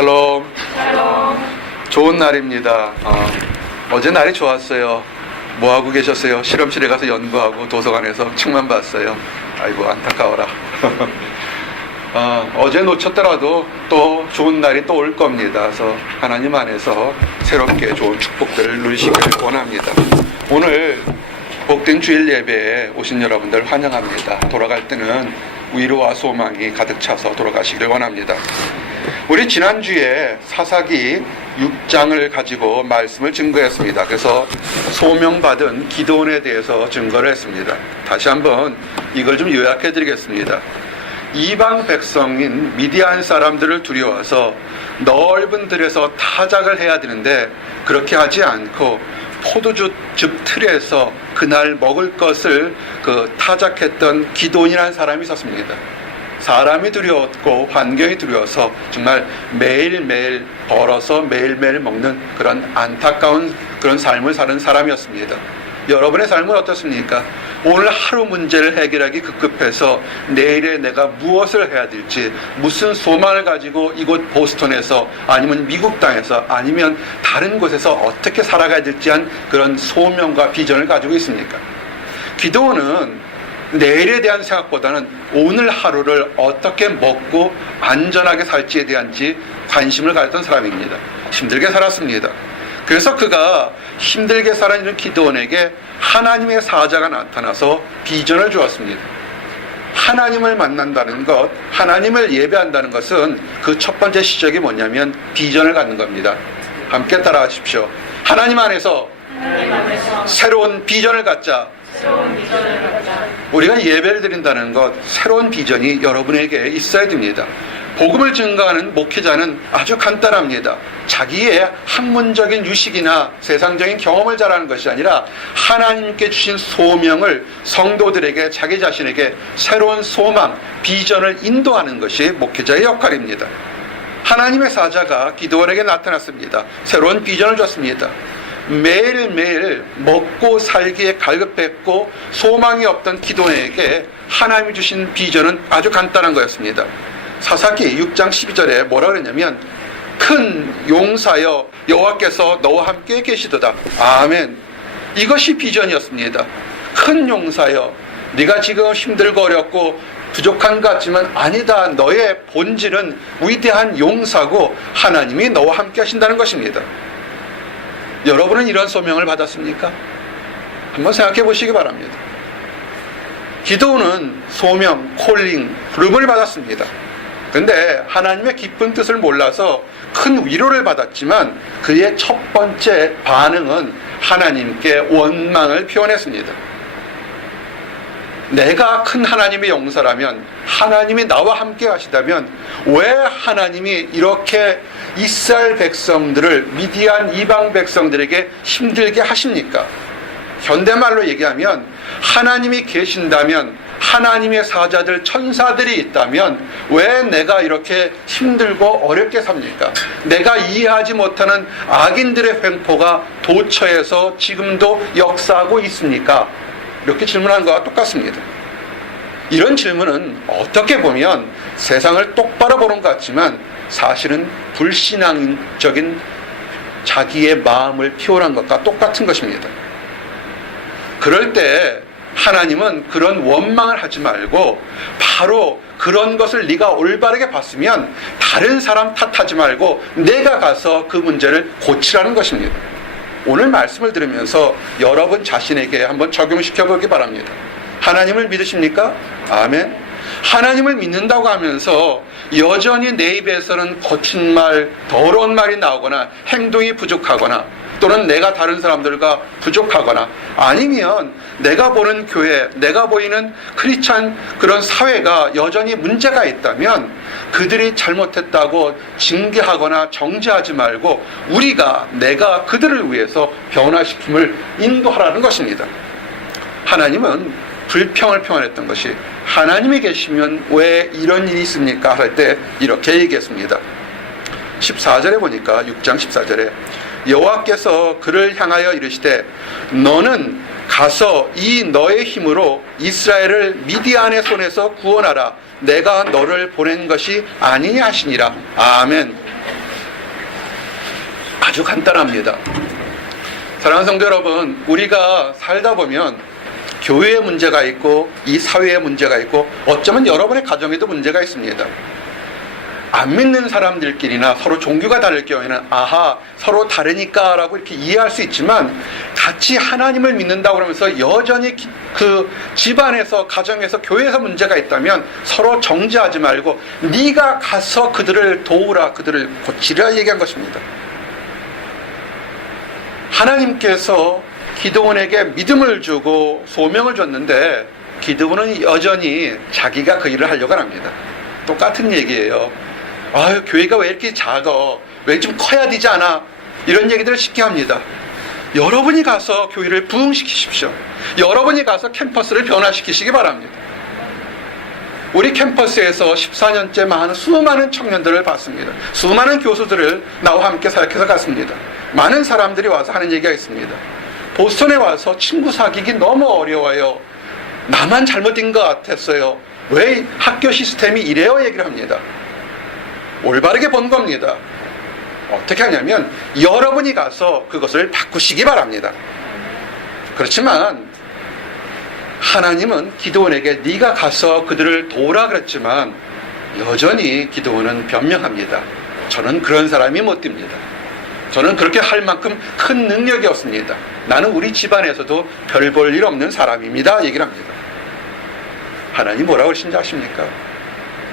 샬롬. 샬롬. 좋은 날입니다. 어제 날이 좋았어요. 뭐 하고 계셨어요? 실험실에 가서 연구하고 도서관에서 책만 봤어요. 아이고 안타까워라. 어제 놓쳤더라도 또 좋은 날이 또 올 겁니다. 그래서 하나님 안에서 새롭게 좋은 축복들을 누리시기를 원합니다. 오늘 복된 주일 예배에 오신 여러분들 환영합니다. 돌아갈 때는 위로와 소망이 가득 차서 돌아가시길 원합니다. 우리 지난주에 사사기 6장을 가지고 말씀을 증거했습니다. 그래서 소명받은 기드온에 대해서 증거를 했습니다. 다시 한번 이걸 좀 요약해 드리겠습니다. 이방 백성인 미디안 사람들을 두려워서 넓은 들에서 타작을 해야 되는데 그렇게 하지 않고 포도주 즙 틀에서 그날 먹을 것을 타작했던 기드온이라는 사람이 있었습니다. 사람이 두려웠고 환경이 두려워서 정말 매일매일 벌어서 매일매일 먹는 그런 안타까운 그런 삶을 사는 사람이었습니다. 여러분의 삶은 어떻습니까? 오늘 하루 문제를 해결하기 급급해서 내일에 내가 무엇을 해야 될지, 무슨 소망을 가지고 이곳 보스턴에서 아니면 미국 땅에서 아니면 다른 곳에서 어떻게 살아가야 될지 한 그런 소명과 비전을 가지고 있습니까? 기드온은 내일에 대한 생각보다는 오늘 하루를 어떻게 먹고 안전하게 살지에 대한 관심을 가졌던 사람입니다. 힘들게 살았습니다. 그래서 그가 힘들게 살아있는 기드온에게 하나님의 사자가 나타나서 비전을 주었습니다. 하나님을 만난다는 것, 하나님을 예배한다는 것은 그 첫 번째 시작이 뭐냐면 비전을 갖는 겁니다. 함께 따라하십시오. 하나님 안에서 새로운 비전을 갖자. 우리가 예배를 드린다는 것, 새로운 비전이 여러분에게 있어야 됩니다. 복음을 증거하는 목회자는 아주 간단합니다. 자기의 학문적인 유식이나 세상적인 경험을 잘하는 것이 아니라 하나님께 주신 소명을 성도들에게, 자기 자신에게 새로운 소망, 비전을 인도하는 것이 목회자의 역할입니다. 하나님의 사자가 기드온에게 나타났습니다. 새로운 비전을 줬습니다. 매일매일 먹고 살기에 갈급했고 소망이 없던 기드온에게 하나님이 주신 비전은 아주 간단한 거였습니다. 사사기 6장 12절에 뭐라 그랬냐면 큰 용사여 여호와께서 너와 함께 계시도다. 아멘. 이것이 비전이었습니다. 큰 용사여, 네가 지금 힘들고 어렵고 부족한 것 같지만 아니다. 너의 본질은 위대한 용사고 하나님이 너와 함께 하신다는 것입니다. 여러분은 이런 소명을 받았습니까? 한번 생각해 보시기 바랍니다. 기드온은 소명, 콜링, 부름을 받았습니다. 그런데 하나님의 깊은 뜻을 몰라서 큰 위로를 받았지만 그의 첫 번째 반응은 하나님께 원망을 표현했습니다. 내가 큰 하나님의 용사라면, 하나님이 나와 함께 하시다면 왜 하나님이 이렇게 이스라엘 백성들을 미디안 이방 백성들에게 힘들게 하십니까? 현대말로 얘기하면 하나님이 계신다면, 하나님의 사자들, 천사들이 있다면 왜 내가 이렇게 힘들고 어렵게 삽니까? 내가 이해하지 못하는 악인들의 횡포가 도처에서 지금도 역사하고 있습니까? 이렇게 질문하는 것과 똑같습니다. 이런 질문은 어떻게 보면 세상을 똑바로 보는 것 같지만 사실은 불신앙적인 자기의 마음을 표현한 것과 똑같은 것입니다. 그럴 때 하나님은 그런 원망을 하지 말고 바로 그런 것을 네가 올바르게 봤으면 다른 사람 탓하지 말고 내가 가서 그 문제를 고치라는 것입니다. 오늘 말씀을 들으면서 여러분 자신에게 한번 적용시켜 보기 바랍니다. 하나님을 믿으십니까? 아멘. 하나님을 믿는다고 하면서 여전히 내 입에서는 거친 말, 더러운 말이 나오거나 행동이 부족하거나 또는 내가 다른 사람들과 부족하거나 아니면 내가 보는 교회, 내가 보이는 크리스찬 그런 사회가 여전히 문제가 있다면 그들이 잘못했다고 징계하거나 정죄하지 말고 내가 그들을 위해서 변화시킴을 인도하라는 것입니다. 하나님은 불평을 표현했던 것이 하나님이 계시면 왜 이런 일이 있습니까? 할 때 이렇게 얘기했습니다. 14절에 보니까 6장 14절에 여호와께서 그를 향하여 이르시되 너는 가서 이 너의 힘으로 이스라엘을 미디안의 손에서 구원하라. 내가 너를 보낸 것이 아니냐 하시니라. 아멘. 아주 간단합니다. 사랑하는 성도 여러분, 우리가 살다 보면 교회에 문제가 있고 이 사회에 문제가 있고 어쩌면 여러분의 가정에도 문제가 있습니다. 안 믿는 사람들끼리나 서로 종교가 다를 경우에는 아하 서로 다르니까 라고 이렇게 이해할 수 있지만, 같이 하나님을 믿는다고 그러면서 여전히 그 집안에서, 가정에서, 교회에서 문제가 있다면 서로 정죄하지 말고 네가 가서 그들을 도우라, 그들을 고치라 얘기한 것입니다. 하나님께서 기드온에게 믿음을 주고 소명을 줬는데 기드온은 여전히 자기가 그 일을 하려고 합니다. 똑같은 얘기예요. 아유, 교회가 왜 이렇게 작아? 왜 좀 커야 되지 않아? 이런 얘기들을 쉽게 합니다. 여러분이 가서 교회를 부흥시키십시오. 여러분이 가서 캠퍼스를 변화시키시기 바랍니다. 우리 캠퍼스에서 14년째 많은 수많은 청년들을 봤습니다. 수많은 교수들을 나와 함께 사역해서 갔습니다. 많은 사람들이 와서 하는 얘기가 있습니다. 보스턴에 와서 친구 사귀기 너무 어려워요. 나만 잘못된 것 같았어요. 왜 학교 시스템이 이래요? 얘기를 합니다. 올바르게 본 겁니다. 어떻게 하냐면 여러분이 가서 그것을 바꾸시기 바랍니다. 그렇지만 하나님은 기드온에게 네가 가서 그들을 도우라 그랬지만 여전히 기드온은 변명합니다. 저는 그런 사람이 못 됩니다. 저는 그렇게 할 만큼 큰 능력이 없습니다. 나는 우리 집안에서도 별 볼 일 없는 사람입니다. 얘기를 합니다. 하나님 뭐라고 하신지 아십니까?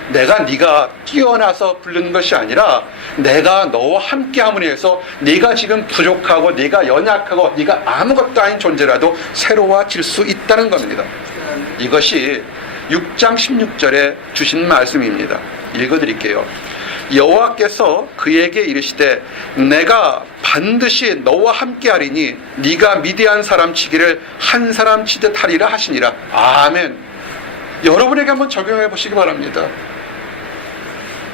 내가 네가 뛰어나서 부른 것이 아니라 내가 너와 함께함으로 해서 네가 지금 부족하고 네가 연약하고 네가 아무것도 아닌 존재라도 새로워질 수 있다는 겁니다. 이것이 6장 16절에 주신 말씀입니다. 읽어드릴게요. 여호와께서 그에게 이르시되 내가 반드시 너와 함께하리니 네가 미디안 사람 치기를 한 사람 치듯 하리라 하시니라. 아멘. 여러분에게 한번 적용해 보시기 바랍니다.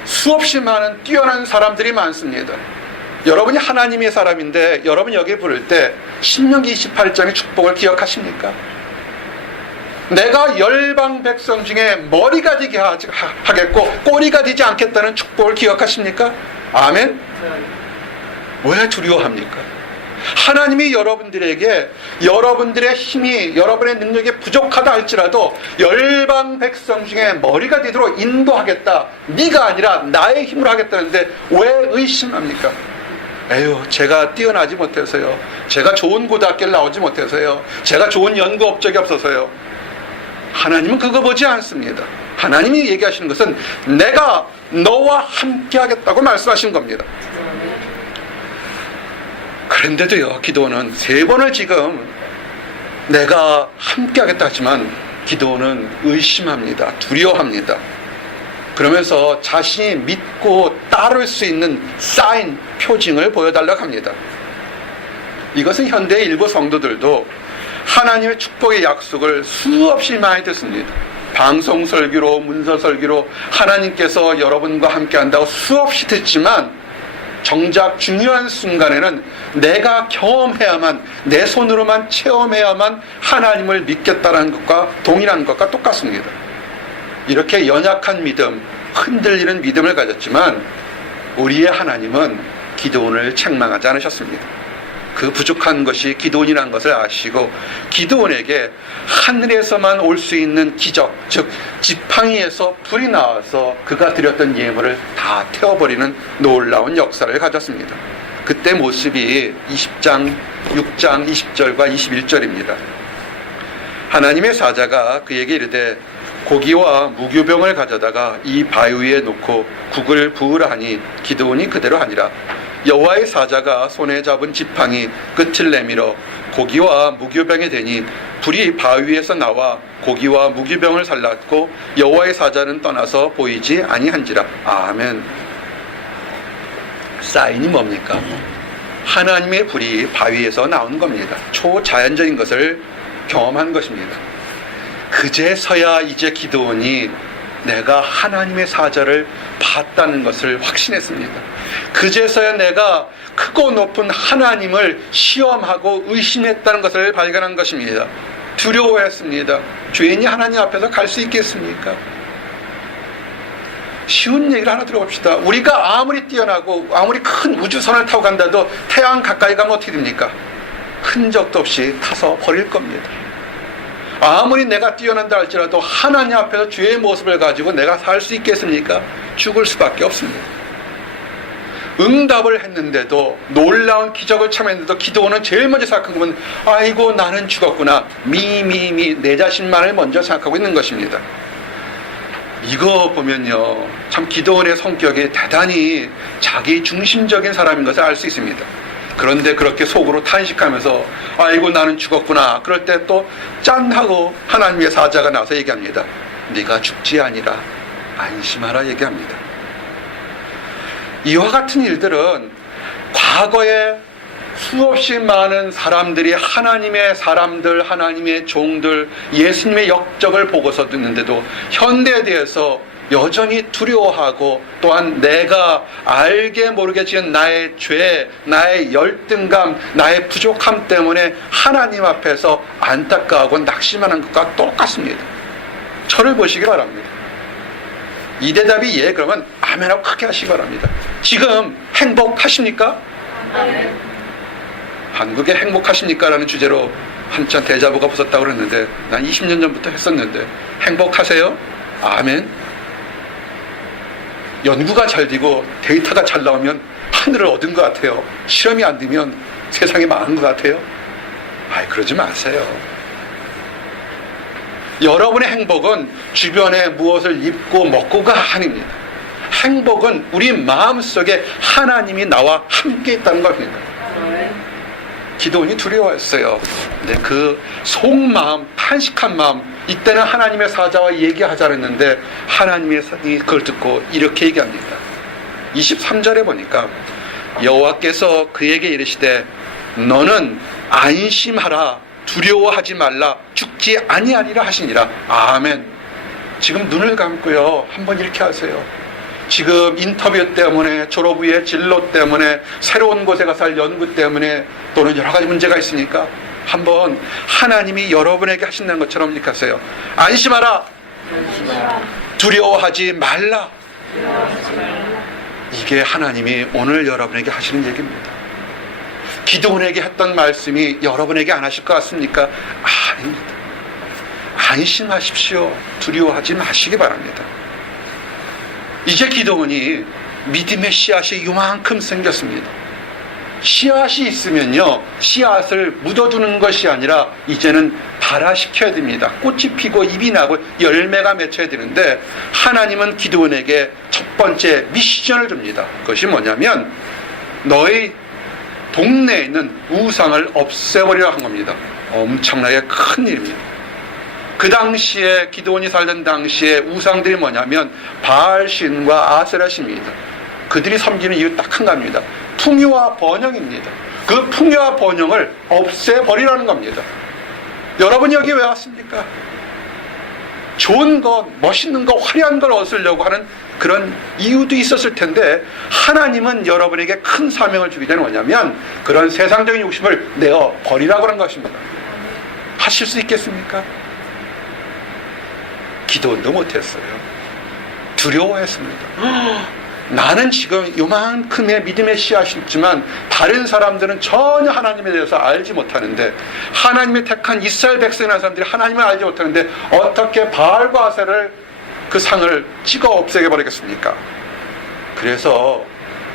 수없이 많은 뛰어난 사람들이 많습니다. 여러분이 하나님의 사람인데 여러분 여기 부를 때 신명기 28장의 축복을 기억하십니까? 내가 열방 백성 중에 머리가 되게 하겠고 꼬리가 되지 않겠다는 축복을 기억하십니까? 아멘. 왜 두려워합니까? 하나님이 여러분들에게 여러분들의 힘이, 여러분의 능력이 부족하다 할지라도 열방 백성 중에 머리가 되도록 인도하겠다, 네가 아니라 나의 힘으로 하겠다는데 왜 의심합니까? 에휴, 제가 뛰어나지 못해서요, 제가 좋은 고등학교를 나오지 못해서요, 제가 좋은 연구 업적이 없어서요. 하나님은 그거 보지 않습니다. 하나님이 얘기하시는 것은 내가 너와 함께 하겠다고 말씀하신 겁니다. 그런데도요, 기드온은 3번을 지금 내가 함께 하겠다 하지만 기드온은 의심합니다. 두려워합니다. 그러면서 자신이 믿고 따를 수 있는 사인, 표징을 보여달라고 합니다. 이것은 현대의 일부 성도들도 하나님의 축복의 약속을 수없이 많이 듣습니다. 방송 설교로, 문서 설교로 하나님께서 여러분과 함께 한다고 수없이 듣지만 정작 중요한 순간에는 내가 경험해야만, 내 손으로만 체험해야만 하나님을 믿겠다는 것과 동일한 것과 똑같습니다. 이렇게 연약한 믿음, 흔들리는 믿음을 가졌지만 우리의 하나님은 기드온을 책망하지 않으셨습니다. 그 부족한 것이 기드온이라는 것을 아시고 기드온에게 하늘에서만 올 수 있는 기적, 즉 지팡이에서 불이 나와서 그가 드렸던 예물을 다 태워버리는 놀라운 역사를 가졌습니다. 그때 모습이 20장, 6장 20절과 21절입니다. 하나님의 사자가 그에게 이르되 고기와 무교병을 가져다가 이 바위 위에 놓고 국을 부으라 하니 기드온이 그대로 하니라. 여호와의 사자가 손에 잡은 지팡이 끝을 내밀어 고기와 무교병에 대니 불이 바위 위에서 나와 고기와 무교병을 살랐고 여호와의 사자는 떠나서 보이지 아니한지라. 아멘. 사인이 뭡니까? 하나님의 불이 바위에서 나온 겁니다. 초자연적인 것을 경험한 것입니다. 그제서야 이제 기드온이 내가 하나님의 사자를 봤다는 것을 확신했습니다. 그제서야 내가 크고 높은 하나님을 시험하고 의심했다는 것을 발견한 것입니다. 두려워했습니다. 죄인이 하나님 앞에서 갈 수 있겠습니까? 쉬운 얘기를 하나 들어봅시다. 우리가 아무리 뛰어나고 아무리 큰 우주선을 타고 간다도 태양 가까이 가면 어떻게 됩니까? 흔적도 없이 타서 버릴 겁니다. 아무리 내가 뛰어난다 할지라도 하나님 앞에서 주의 모습을 가지고 내가 살 수 있겠습니까? 죽을 수밖에 없습니다. 응답을 했는데도, 놀라운 기적을 참했는데도 기도원은 제일 먼저 생각한 것은 아이고 나는 죽었구나, 내 자신만을 먼저 생각하고 있는 것입니다. 이거 보면요, 참 기도원의 성격이 대단히 자기 중심적인 사람인 것을 알 수 있습니다. 그런데 그렇게 속으로 탄식하면서 아이고 나는 죽었구나, 그럴 때 또 짠하고 하나님의 사자가 나와서 얘기합니다. 네가 죽지 아니라 안심하라 얘기합니다. 이와 같은 일들은 과거에 수없이 많은 사람들이 하나님의 사람들, 하나님의 종들, 예수님의 역적을 보고서 듣는데도 현대에 대해서 여전히 두려워하고, 또한 내가 알게 모르게 지은 나의 죄, 나의 열등감, 나의 부족함 때문에 하나님 앞에서 안타까워하고 낙심하는 것과 똑같습니다. 저를 보시기 바랍니다. 이 대답이 예 그러면 아멘하고 크게 하시기 바랍니다. 지금 행복하십니까? 아멘. 한국에 행복하십니까? 라는 주제로 한참 대자보가 붙었다고 그랬는데, 난 20년 전부터 했었는데 행복하세요? 아멘. 연구가 잘 되고 데이터가 잘 나오면 하늘을 얻은 것 같아요. 실험이 안 되면 세상이 망한 것 같아요. 그러지 마세요. 여러분의 행복은 주변에 무엇을 입고 먹고가 아닙니다. 행복은 우리 마음속에 하나님이 나와 함께 있다는 겁니다. 기도원이 두려워했어요. 근데 그 속마음, 탄식한 마음, 이때는 하나님의 사자와 얘기하자 했는데 하나님이 그걸 듣고 이렇게 얘기합니다. 23절에 보니까 여호와께서 그에게 이르시되 너는 안심하라, 두려워하지 말라, 죽지 아니하리라 하시니라. 아멘. 지금 눈을 감고요, 한번 이렇게 하세요. 지금 인터뷰 때문에, 졸업 후에 진로 때문에, 새로운 곳에 가서 할 연구 때문에, 또는 여러 가지 문제가 있으니까 한번 하나님이 여러분에게 하신다는 것처럼 이렇게 하세요. 안심하라, 두려워하지 말라. 이게 하나님이 오늘 여러분에게 하시는 얘기입니다. 기도원에게 했던 말씀이 여러분에게 안 하실 것 같습니까? 아닙니다. 안심하십시오. 두려워하지 마시기 바랍니다. 이제 기도원이 믿음의 씨앗이 요만큼 생겼습니다. 씨앗이 있으면요, 씨앗을 묻어두는 것이 아니라 이제는 발화시켜야 됩니다. 꽃이 피고 잎이 나고 열매가 맺혀야 되는데, 하나님은 기도원에게 첫 번째 미션을 줍니다. 그것이 뭐냐면 너희 동네에 있는 우상을 없애버리라 한 겁니다. 엄청나게 큰 일입니다. 그 당시에, 기드온이 살던 당시에 우상들이 뭐냐면 바알신과 아세라신입니다. 그들이 섬기는 이유 딱 한 가지입니다. 풍요와 번영입니다. 그 풍요와 번영을 없애버리라는 겁니다. 여러분이 여기 왜 왔습니까? 좋은 것, 멋있는 것, 화려한 걸 얻으려고 하는 그런 이유도 있었을 텐데, 하나님은 여러분에게 큰 사명을 주기 전에 뭐냐면 그런 세상적인 욕심을 내어 버리라고 하는 것입니다. 하실 수 있겠습니까? 기도도 못했어요. 두려워했습니다. 나는 지금 요만큼의 믿음의 씨앗이 있지만 다른 사람들은 전혀 하나님에 대해서 알지 못하는데, 하나님의 택한 이스라엘 백성이라는 사람들이 하나님을 알지 못하는데 어떻게 바알과 아세를, 그 상을 찍어 없애게 버리겠습니까? 그래서,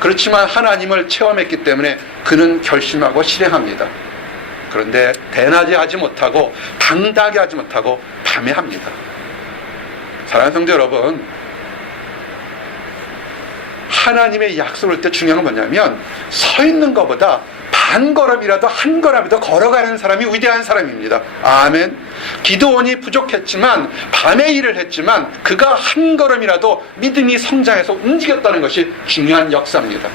그렇지만 하나님을 체험했기 때문에 그는 결심하고 실행합니다. 그런데 대낮에 하지 못하고 당당하게 하지 못하고 밤에 합니다. 사랑하는 성도 여러분, 하나님의 약속을 할 때 중요한 건 뭐냐면 서 있는 것보다 반 걸음이라도 한 걸음이라도 걸어가는 사람이 위대한 사람입니다. 아멘. 기도원이 부족했지만, 밤에 일을 했지만 그가 한 걸음이라도 믿음이 성장해서 움직였다는 것이 중요한 역사입니다.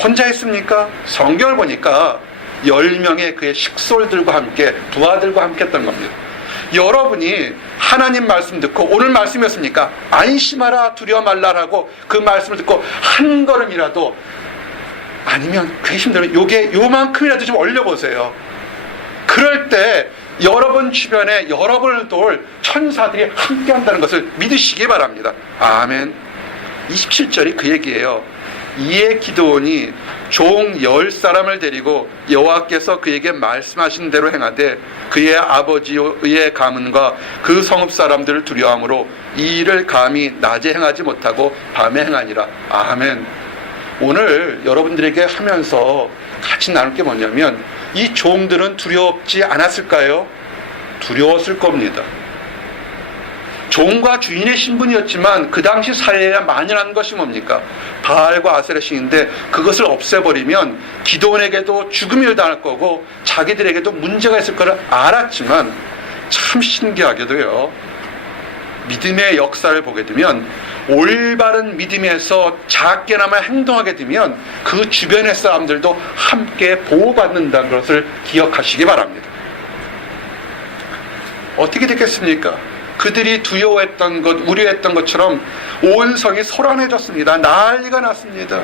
혼자 했습니까? 성경을 보니까 10명의 그의 식솔들과 함께, 부하들과 함께 했던 겁니다. 여러분이 하나님 말씀 듣고, 오늘 말씀이었습니까? 안심하라, 두려워 말라라고 그 말씀을 듣고 한 걸음이라도, 아니면 그게 힘들면 요만큼이라도 좀 올려보세요. 그럴 때 여러분 주변에 여러분을 도울 천사들이 함께 한다는 것을 믿으시기 바랍니다. 아멘. 27절이 그 얘기예요. 이에 기드온이 종 10사람을 데리고 여호와께서 그에게 말씀하신 대로 행하되 그의 아버지의 가문과 그 성읍 사람들을 두려워함으로 이 일을 감히 낮에 행하지 못하고 밤에 행하니라. 아멘. 오늘 여러분들에게 하면서 같이 나눌 게 뭐냐면, 이 종들은 두렵지 않았을까요? 두려웠을 겁니다. 종과 주인의 신분이었지만 그 당시 사회에 만연한 것이 뭡니까? 바알과 아세라 신인데, 그것을 없애버리면 기드온에게도 죽음을 당할 거고 자기들에게도 문제가 있을 거를 알았지만, 참 신기하게도요, 믿음의 역사를 보게 되면 올바른 믿음에서 작게나마 행동하게 되면 그 주변의 사람들도 함께 보호받는다는 것을 기억하시기 바랍니다. 어떻게 됐겠습니까? 그들이 두려워했던 것, 우려했던 것처럼 온 성이 소란해졌습니다. 난리가 났습니다.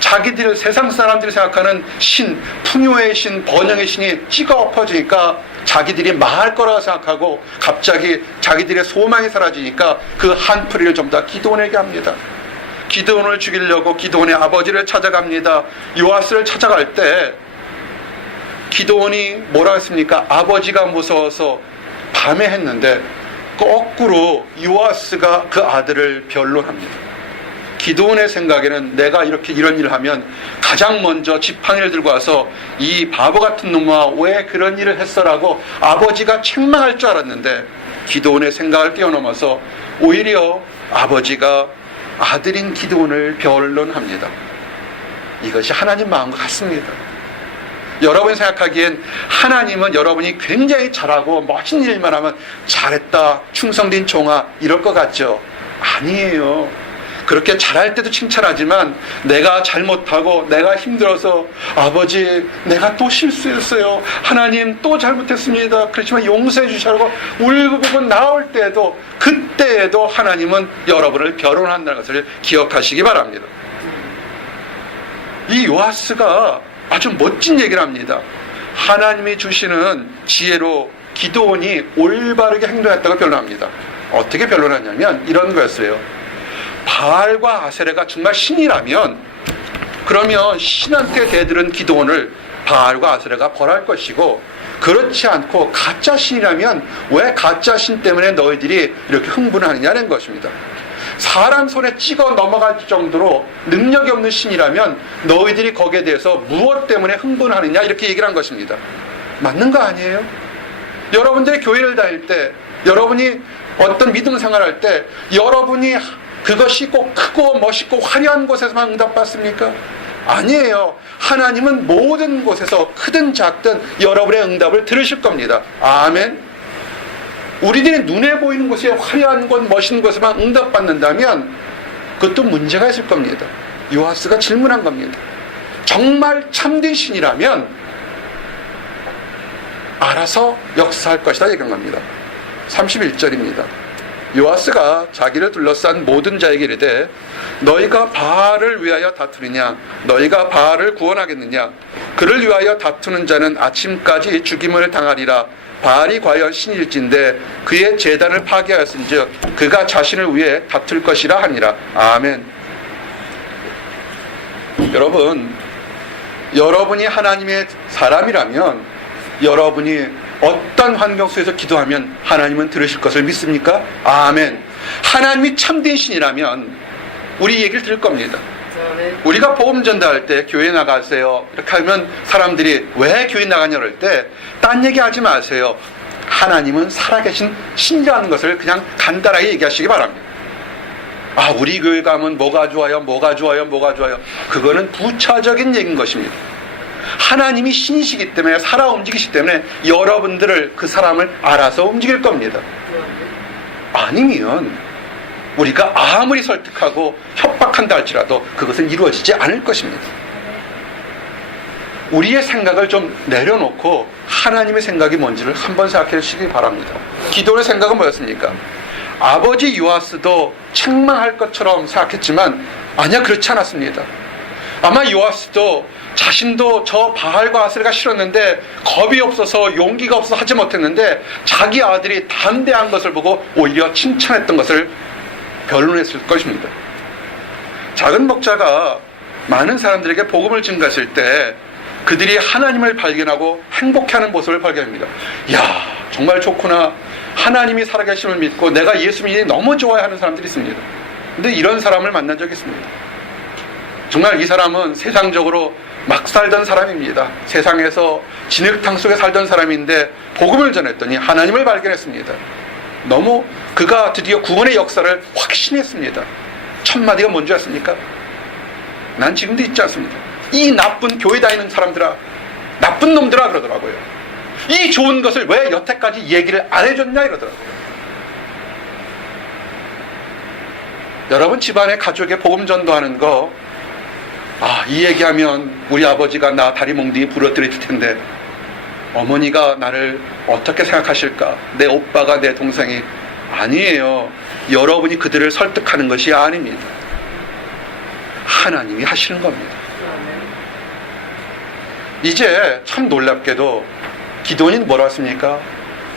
자기들, 세상 사람들이 생각하는 신, 풍요의 신, 번영의 신이 찍어 엎어지니까 자기들이 망할 거라고 생각하고, 갑자기 자기들의 소망이 사라지니까 그 한풀이를 전부 다 기드온에게 합니다. 기드온을 죽이려고 기드온의 아버지를 찾아갑니다. 요아스를 찾아갈 때 기드온이 뭐라 했습니까? 아버지가 무서워서 밤에 했는데, 거꾸로 요아스가 그 아들을 변론합니다. 기드온의 생각에는 내가 이렇게 이런 일을 하면 가장 먼저 지팡이를 들고 와서 이 바보 같은 놈아 왜 그런 일을 했어라고 아버지가 책망할 줄 알았는데, 기드온의 생각을 뛰어넘어서 오히려 아버지가 아들인 기드온을 변론합니다. 이것이 하나님 마음과 같습니다. 여러분이 생각하기엔 하나님은 여러분이 굉장히 잘하고 멋진 일만 하면 잘했다, 충성된 종아, 이럴 것 같죠? 아니에요. 그렇게 잘할 때도 칭찬하지만 내가 잘못하고 내가 힘들어서 아버지 내가 또 실수했어요, 하나님 또 잘못했습니다, 그렇지만 용서해 주시라고 울고불고 나올 때에도, 그때에도 하나님은 여러분을 변론한다는 것을 기억하시기 바랍니다. 이 요아스가 아주 멋진 얘기를 합니다. 하나님이 주시는 지혜로 기드온이 올바르게 행동했다고 변론합니다. 어떻게 변론하냐면 이런 거였어요. 바알과 아세라가 정말 신이라면, 그러면 신한테 대들은 기드온을 바알과 아세라가 벌할 것이고, 그렇지 않고 가짜 신이라면 왜 가짜 신 때문에 너희들이 이렇게 흥분하느냐는 것입니다. 사람 손에 찍어 넘어갈 정도로 능력이 없는 신이라면 너희들이 거기에 대해서 무엇 때문에 흥분하느냐, 이렇게 얘기를 한 것입니다. 맞는 거 아니에요? 여러분들이 교회를 다닐 때, 여러분이 어떤 믿음 생활할 때, 여러분이 그것이 꼭 크고 멋있고 화려한 곳에서만 응답받습니까? 아니에요. 하나님은 모든 곳에서 크든 작든 여러분의 응답을 들으실 겁니다. 아멘. 우리들이 눈에 보이는 곳에 화려한 곳, 멋있는 곳에만 응답받는다면 그것도 문제가 있을 겁니다. 요아스가 질문한 겁니다. 정말 참된 신이라면 알아서 역사할 것이다 얘기한 겁니다. 31절입니다. 요아스가 자기를 둘러싼 모든 자에게 이르되 너희가 바알을 위하여 다투느냐, 너희가 바알을 구원하겠느냐, 그를 위하여 다투는 자는 아침까지 죽임을 당하리라. 바알이 과연 신일진데 그의 제단을 파괴하였은즉 그가 자신을 위해 다툴 것이라 하니라. 아멘. 여러분이 하나님의 사람이라면 여러분이 어떤 환경 속에서 기도하면 하나님은 들으실 것을 믿습니까? 아멘. 하나님이 참된 신이라면 우리 얘기를 들을 겁니다. 우리가 복음 전달할 때 교회 나가세요 이렇게 하면 사람들이 왜 교회 나가냐 그럴 때 딴 얘기 하지 마세요. 하나님은 살아계신 신이라는 것을 그냥 간단하게 얘기하시기 바랍니다. 아, 우리 교회 가면 뭐가 좋아요, 뭐가 좋아요, 뭐가 좋아요. 그거는 부차적인 얘기인 것입니다. 하나님이 신이시기 때문에, 살아 움직이시기 때문에 여러분들을, 그 사람을 알아서 움직일 겁니다. 아니면 우리가 아무리 설득하고 협박한다 할지라도 그것은 이루어지지 않을 것입니다. 우리의 생각을 좀 내려놓고 하나님의 생각이 뭔지를 한번 생각해 주시기 바랍니다. 기도의 생각은 뭐였습니까? 아버지 요아스도 책망할 것처럼 생각했지만 아니야, 그렇지 않았습니다. 아마 요아스도 자신도 저 바알과 아세라가 싫었는데 겁이 없어서, 용기가 없어서 하지 못했는데 자기 아들이 담대한 것을 보고 오히려 칭찬했던 것을 변론했을 것입니다. 작은 목자가 많은 사람들에게 복음을 증가했을 때 그들이 하나님을 발견하고 행복해하는 모습을 발견합니다. 야, 정말 좋구나. 하나님이 살아계심을 믿고 내가 예수 믿는 너무 좋아하는 사람들이 있습니다. 근데 이런 사람을 만난 적이 있습니다. 정말 이 사람은 세상적으로 막 살던 사람입니다. 세상에서 진흙탕 속에 살던 사람인데 복음을 전했더니 하나님을 발견했습니다. 너무 그가 드디어 구원의 역사를 확신했습니다. 첫 마디가 뭔지 아십니까? 난 지금도 잊지 않습니다. 이 나쁜 교회 다니는 사람들아, 나쁜 놈들아 그러더라고요. 이 좋은 것을 왜 여태까지 얘기를 안 해줬냐 이러더라고요. 여러분 집안에 가족에 복음 전도하는 거, 이 얘기하면 우리 아버지가 나 다리 몽둥이 부러뜨릴 텐데 어머니가 나를 어떻게 생각하실까? 내 오빠가 내 동생이. 아니에요. 여러분이 그들을 설득하는 것이 아닙니다. 하나님이 하시는 겁니다. 이제 참 놀랍게도 기도원이 뭐라 했습니까?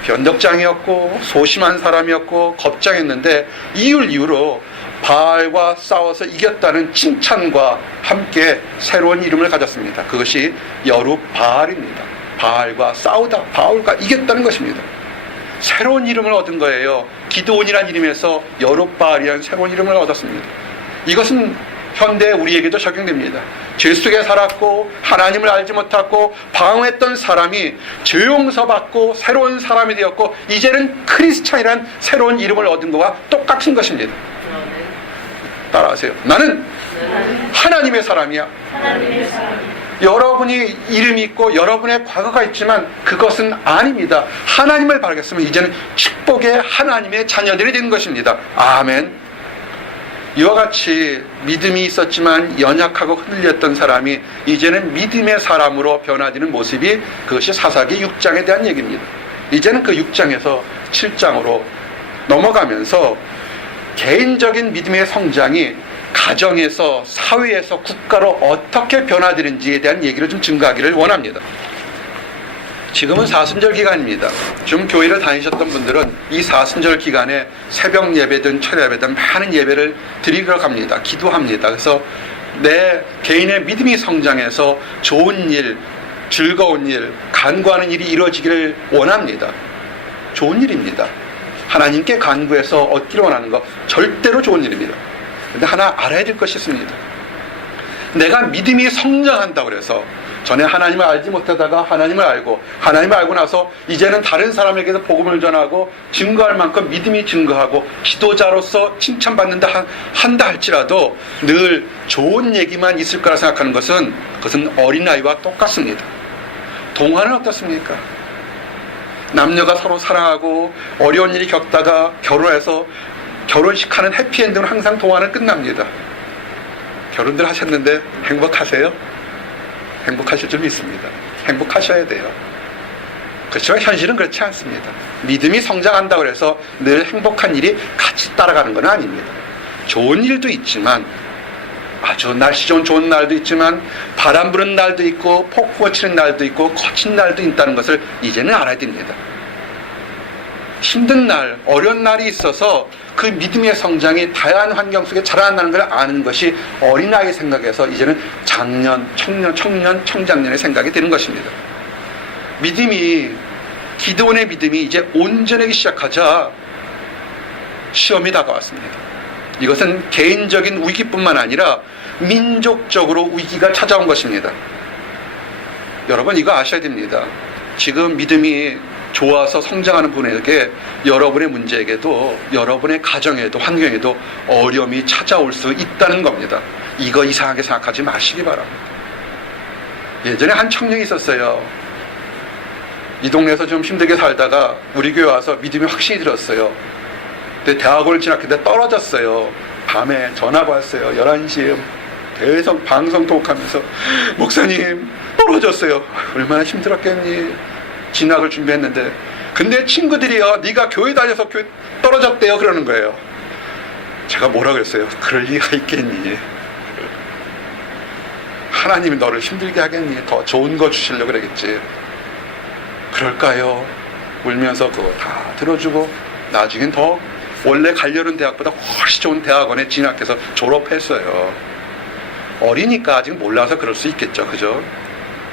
변덕장이었고 소심한 사람이었고 겁장했는데 이유로 바알과 싸워서 이겼다는 칭찬과 함께 새로운 이름을 가졌습니다. 그것이 여룻바알입니다. 바알과 싸우다 바알과 이겼다는 것입니다. 새로운 이름을 얻은 거예요. 기드온이라는 이름에서 여룻바알이라는 새로운 이름을 얻었습니다. 이것은 현대 우리에게도 적용됩니다. 죄 속에 살았고 하나님을 알지 못하고 방황했던 사람이 죄 용서받고 새로운 사람이 되었고 이제는 크리스찬이라는 새로운 이름을 얻은 것과 똑같은 것입니다. 따라하세요. 나는 하나님의 사람이야. 여러분이 이름이 있고 여러분의 과거가 있지만 그것은 아닙니다. 하나님을 바라겠으면 이제는 축복의 하나님의 자녀들이 된 것입니다. 아멘. 이와 같이 믿음이 있었지만 연약하고 흔들렸던 사람이 이제는 믿음의 사람으로 변화되는 모습이, 그것이 사사기 6장에 대한 얘기입니다. 이제는 그 6장에서 7장으로 넘어가면서 개인적인 믿음의 성장이 가정에서, 사회에서, 국가로 어떻게 변화되는지에 대한 얘기를 좀 증거하기를 원합니다. 지금은 사순절 기간입니다. 좀 교회를 다니셨던 분들은 이 사순절 기간에 새벽 예배든 철야 예배든 많은 예배를 드리러 갑니다. 기도합니다. 그래서 내 개인의 믿음이 성장해서 좋은 일, 즐거운 일, 간구하는 일이 이루어지기를 원합니다. 좋은 일입니다. 하나님께 간구해서 얻기를 원하는 것 절대로 좋은 일입니다. 그런데 하나 알아야 될 것이 있습니다. 내가 믿음이 성장한다고 해서 전에 하나님을 알지 못하다가 하나님을 알고 나서 이제는 다른 사람에게도 복음을 전하고 증거할 만큼 믿음이 증거하고 지도자로서 칭찬받는다 한다 할지라도 늘 좋은 얘기만 있을 거라 생각하는 것은, 그것은 어린아이와 똑같습니다. 동화는 어떻습니까? 남녀가 서로 사랑하고 어려운 일이 겪다가 결혼해서 결혼식하는 해피엔딩으로 항상 동화는 끝납니다. 결혼들 하셨는데 행복하세요? 행복하실 줄 믿습니다. 행복하셔야 돼요. 그렇지만 현실은 그렇지 않습니다. 믿음이 성장한다고 해서 늘 행복한 일이 같이 따라가는 건 아닙니다. 좋은 일도 있지만, 아주 날씨 좋은 날도 있지만 바람 부는 날도 있고 폭풍우 치는 날도 있고 거친 날도 있다는 것을 이제는 알아야 됩니다. 힘든 날, 어려운 날이 있어서 그 믿음의 성장이 다양한 환경 속에 자라난다는 걸 아는 것이 어린아이 생각에서 이제는 장년, 청년, 청장년의 생각이 되는 것입니다. 믿음이, 기드온의 믿음이 이제 온전하기 시작하자 시험이 다가왔습니다. 이것은 개인적인 위기뿐만 아니라 민족적으로 위기가 찾아온 것입니다. 여러분 이거 아셔야 됩니다. 지금 믿음이 좋아서 성장하는 분에게, 여러분의 문제에게도, 여러분의 가정에도, 환경에도 어려움이 찾아올 수 있다는 겁니다. 이거 이상하게 생각하지 마시기 바랍니다. 예전에 한 청년이 있었어요. 이 동네에서 좀 힘들게 살다가 우리 교회 와서 믿음이 확신이 들었어요. 근데 대학원을 진학했는데 떨어졌어요. 밤에 전화가 왔어요. 11시에 계속 방송 통역하면서, 목사님 떨어졌어요. 얼마나 힘들었겠니? 진학을 준비했는데. 근데 친구들이요, 네가 교회 다녀서 교회 떨어졌대요 그러는 거예요. 제가 뭐라 그랬어요? 그럴 리가 있겠니? 하나님이 너를 힘들게 하겠니? 더 좋은 거 주시려고 그러겠지. 그럴까요? 울면서 그거 다 들어주고 나중엔 더 원래 가려는 대학보다 훨씬 좋은 대학원에 진학해서 졸업했어요. 어리니까 아직 몰라서 그럴 수 있겠죠. 그죠?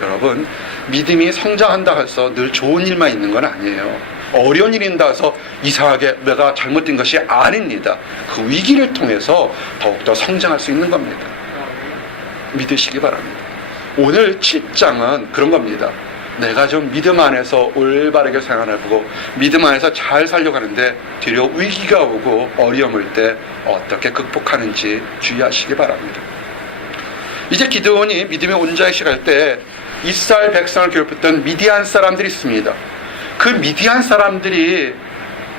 여러분, 믿음이 성장한다 해서 늘 좋은 일만 있는 건 아니에요. 어려운 일이 있다 해서 이상하게 내가 잘못된 것이 아닙니다. 그 위기를 통해서 더욱더 성장할 수 있는 겁니다. 믿으시기 바랍니다. 오늘 7장은 그런 겁니다. 내가 좀 믿음 안에서 올바르게 생활해보고 믿음 안에서 잘 살려가는데 뒤로 위기가 오고 어려움을 때 어떻게 극복하는지 주의하시기 바랍니다. 이제 기드온이 믿음의 온자의식 할 때 이스라엘 백성을 괴롭혔던 미디안 사람들이 있습니다. 그 미디안 사람들이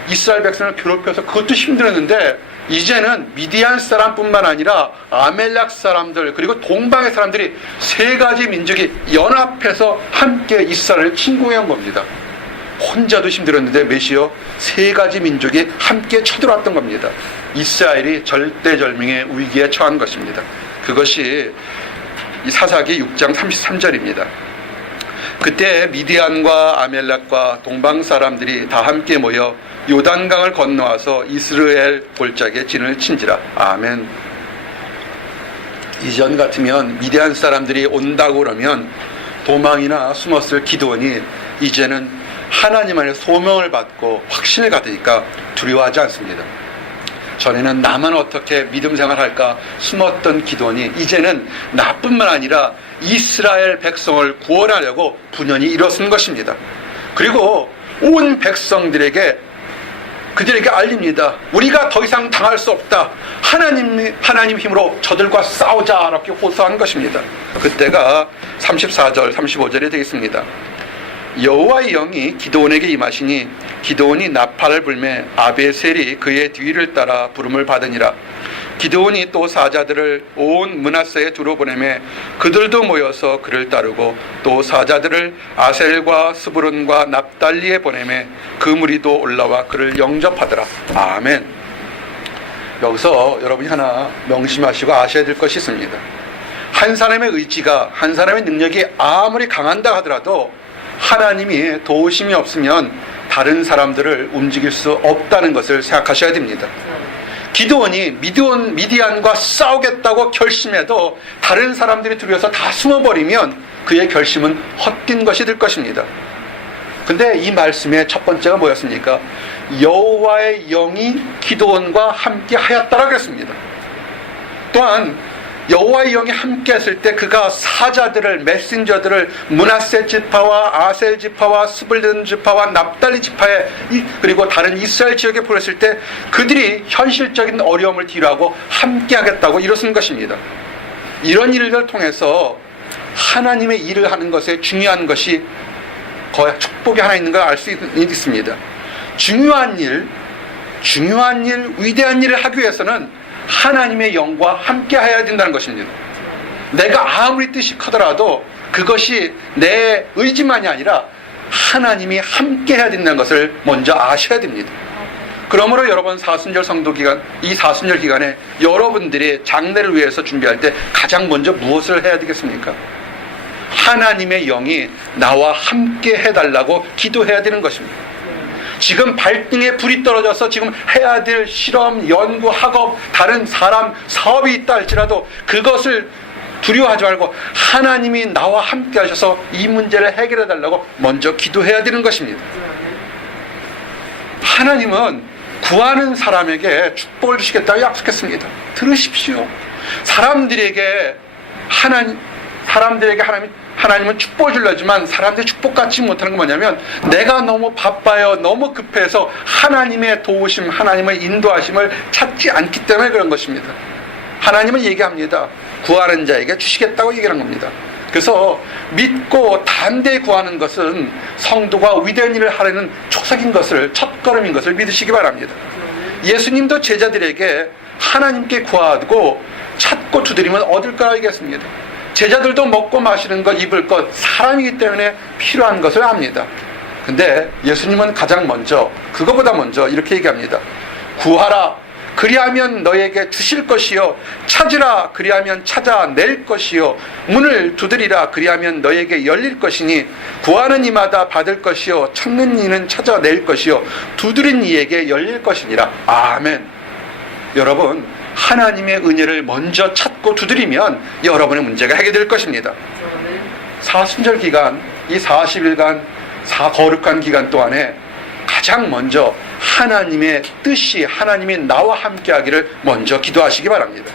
이스라엘 백성을 괴롭혀서 그것도 힘들었는데 이제는 미디안 사람뿐만 아니라 아멜렉 사람들 그리고 동방의 사람들이 세 가지 민족이 연합해서 함께 이스라엘을 침공해온 겁니다. 혼자도 힘들었는데 메시어 세 가지 민족이 함께 쳐들어왔던 겁니다. 이스라엘이 절대절명의 위기에 처한 것입니다. 그것이 이 사사기 6장 33절입니다. 그때 미디안과 아멜렉과 동방 사람들이 다 함께 모여 요단강을 건너와서 이스라엘 골짜기에 진을 친지라. 아멘. 이전 같으면 미디안 사람들이 온다고 그러면 도망이나 숨었을 기드온이 이제는 하나님 안에 소명을 받고 확신을 갖으니까 두려워하지 않습니다. 전에는 나만 어떻게 믿음 생활할까 숨었던 기드온이 이제는 나뿐만 아니라 이스라엘 백성을 구원하려고 분연히 일어선 것입니다. 그리고 온 백성들에게 그들에게 알립니다. 우리가 더 이상 당할 수 없다. 하나님 힘으로 저들과 싸우자 이렇게 호소한 것입니다. 그때가 34절 35절에 되겠습니다. 여호와의 영이 기드온에게 임하시니 기드온이 나팔을 불매 아베셀이 그의 뒤를 따라 부름을 받으니라. 기드온이 또 사자들을 온 므낫세에 두루 보내매 그들도 모여서 그를 따르고 또 사자들을 아셀과 스브론과 납달리에 보내매 그 무리도 올라와 그를 영접하더라. 아멘. 여기서 여러분이 하나 명심하시고 아셔야 될 것이 있습니다. 한 사람의 의지가 한 사람의 능력이 아무리 강한다 하더라도 하나님이 도우심이 없으면 다른 사람들을 움직일 수 없다는 것을 생각하셔야 됩니다. 기드온이 미디안과 싸우겠다고 결심해도 다른 사람들이 두려워서 다 숨어버리면 그의 결심은 헛된 것이 될 것입니다. 근데 이 말씀의 첫 번째가 뭐였습니까? 여호와의 영이 기드온과 함께 하였다라고 했습니다. 또한 여호와의 영이 함께 했을 때 그가 사자들을 메신저들을 므낫세 지파와 아셀 지파와 스불론 지파와 납달리 지파에 그리고 다른 이스라엘 지역에 보냈을 때 그들이 현실적인 어려움을 뒤로하고 함께 하겠다고 일어선 것입니다. 이런 일을 통해서 하나님의 일을 하는 것에 중요한 것이 거의 축복이 하나 있는 걸 알 수 있습니다. 중요한 일, 위대한 일을 하기 위해서는 하나님의 영과 함께 해야 된다는 것입니다. 내가 아무리 뜻이 크더라도 그것이 내 의지만이 아니라 하나님이 함께 해야 된다는 것을 먼저 아셔야 됩니다. 그러므로 여러분 사순절 성도 기간, 이 사순절 기간에 여러분들이 장례를 위해서 준비할 때 가장 먼저 무엇을 해야 되겠습니까? 하나님의 영이 나와 함께 해달라고 기도해야 되는 것입니다. 지금 발등에 불이 떨어져서 지금 해야 될 실험, 연구, 학업, 다른 사람, 사업이 있다 할지라도 그것을 두려워하지 말고 하나님이 나와 함께 하셔서 이 문제를 해결해 달라고 먼저 기도해야 되는 것입니다. 하나님은 구하는 사람에게 축복을 주시겠다고 약속했습니다. 들으십시오. 사람들에게 하나님은 축복을 주려지만 사람들이 축복받지 못하는 건 뭐냐면 내가 너무 바빠요, 너무 급해서 하나님의 도우심, 하나님의 인도하심을 찾지 않기 때문에 그런 것입니다. 하나님은 얘기합니다. 구하는 자에게 주시겠다고 얘기하는 겁니다. 그래서 믿고 담대히 구하는 것은 성도가 위대한 일을 하려는 초석인 것을, 첫걸음인 것을 믿으시기 바랍니다. 예수님도 제자들에게 하나님께 구하고 찾고 두드리면 얻을 거라 얘기했습니다. 제자들도 먹고 마시는 것, 입을 것, 사람이기 때문에 필요한 것을 압니다. 근데 예수님은 가장 먼저, 그거보다 먼저 이렇게 얘기합니다. 구하라, 그리하면 너에게 주실 것이요, 찾으라, 그리하면 찾아낼 것이요, 문을 두드리라, 그리하면 너에게 열릴 것이니 구하는 이마다 받을 것이요, 찾는 이는 찾아낼 것이요, 두드린 이에게 열릴 것이니라. 아멘. 여러분, 하나님의 은혜를 먼저 찾고 두드리면 여러분의 문제가 해결될 것입니다. 사순절 기간, 이 40일간 거룩한 기간 동안에 가장 먼저 하나님의 뜻이, 하나님이 나와 함께 하기를 먼저 기도하시기 바랍니다.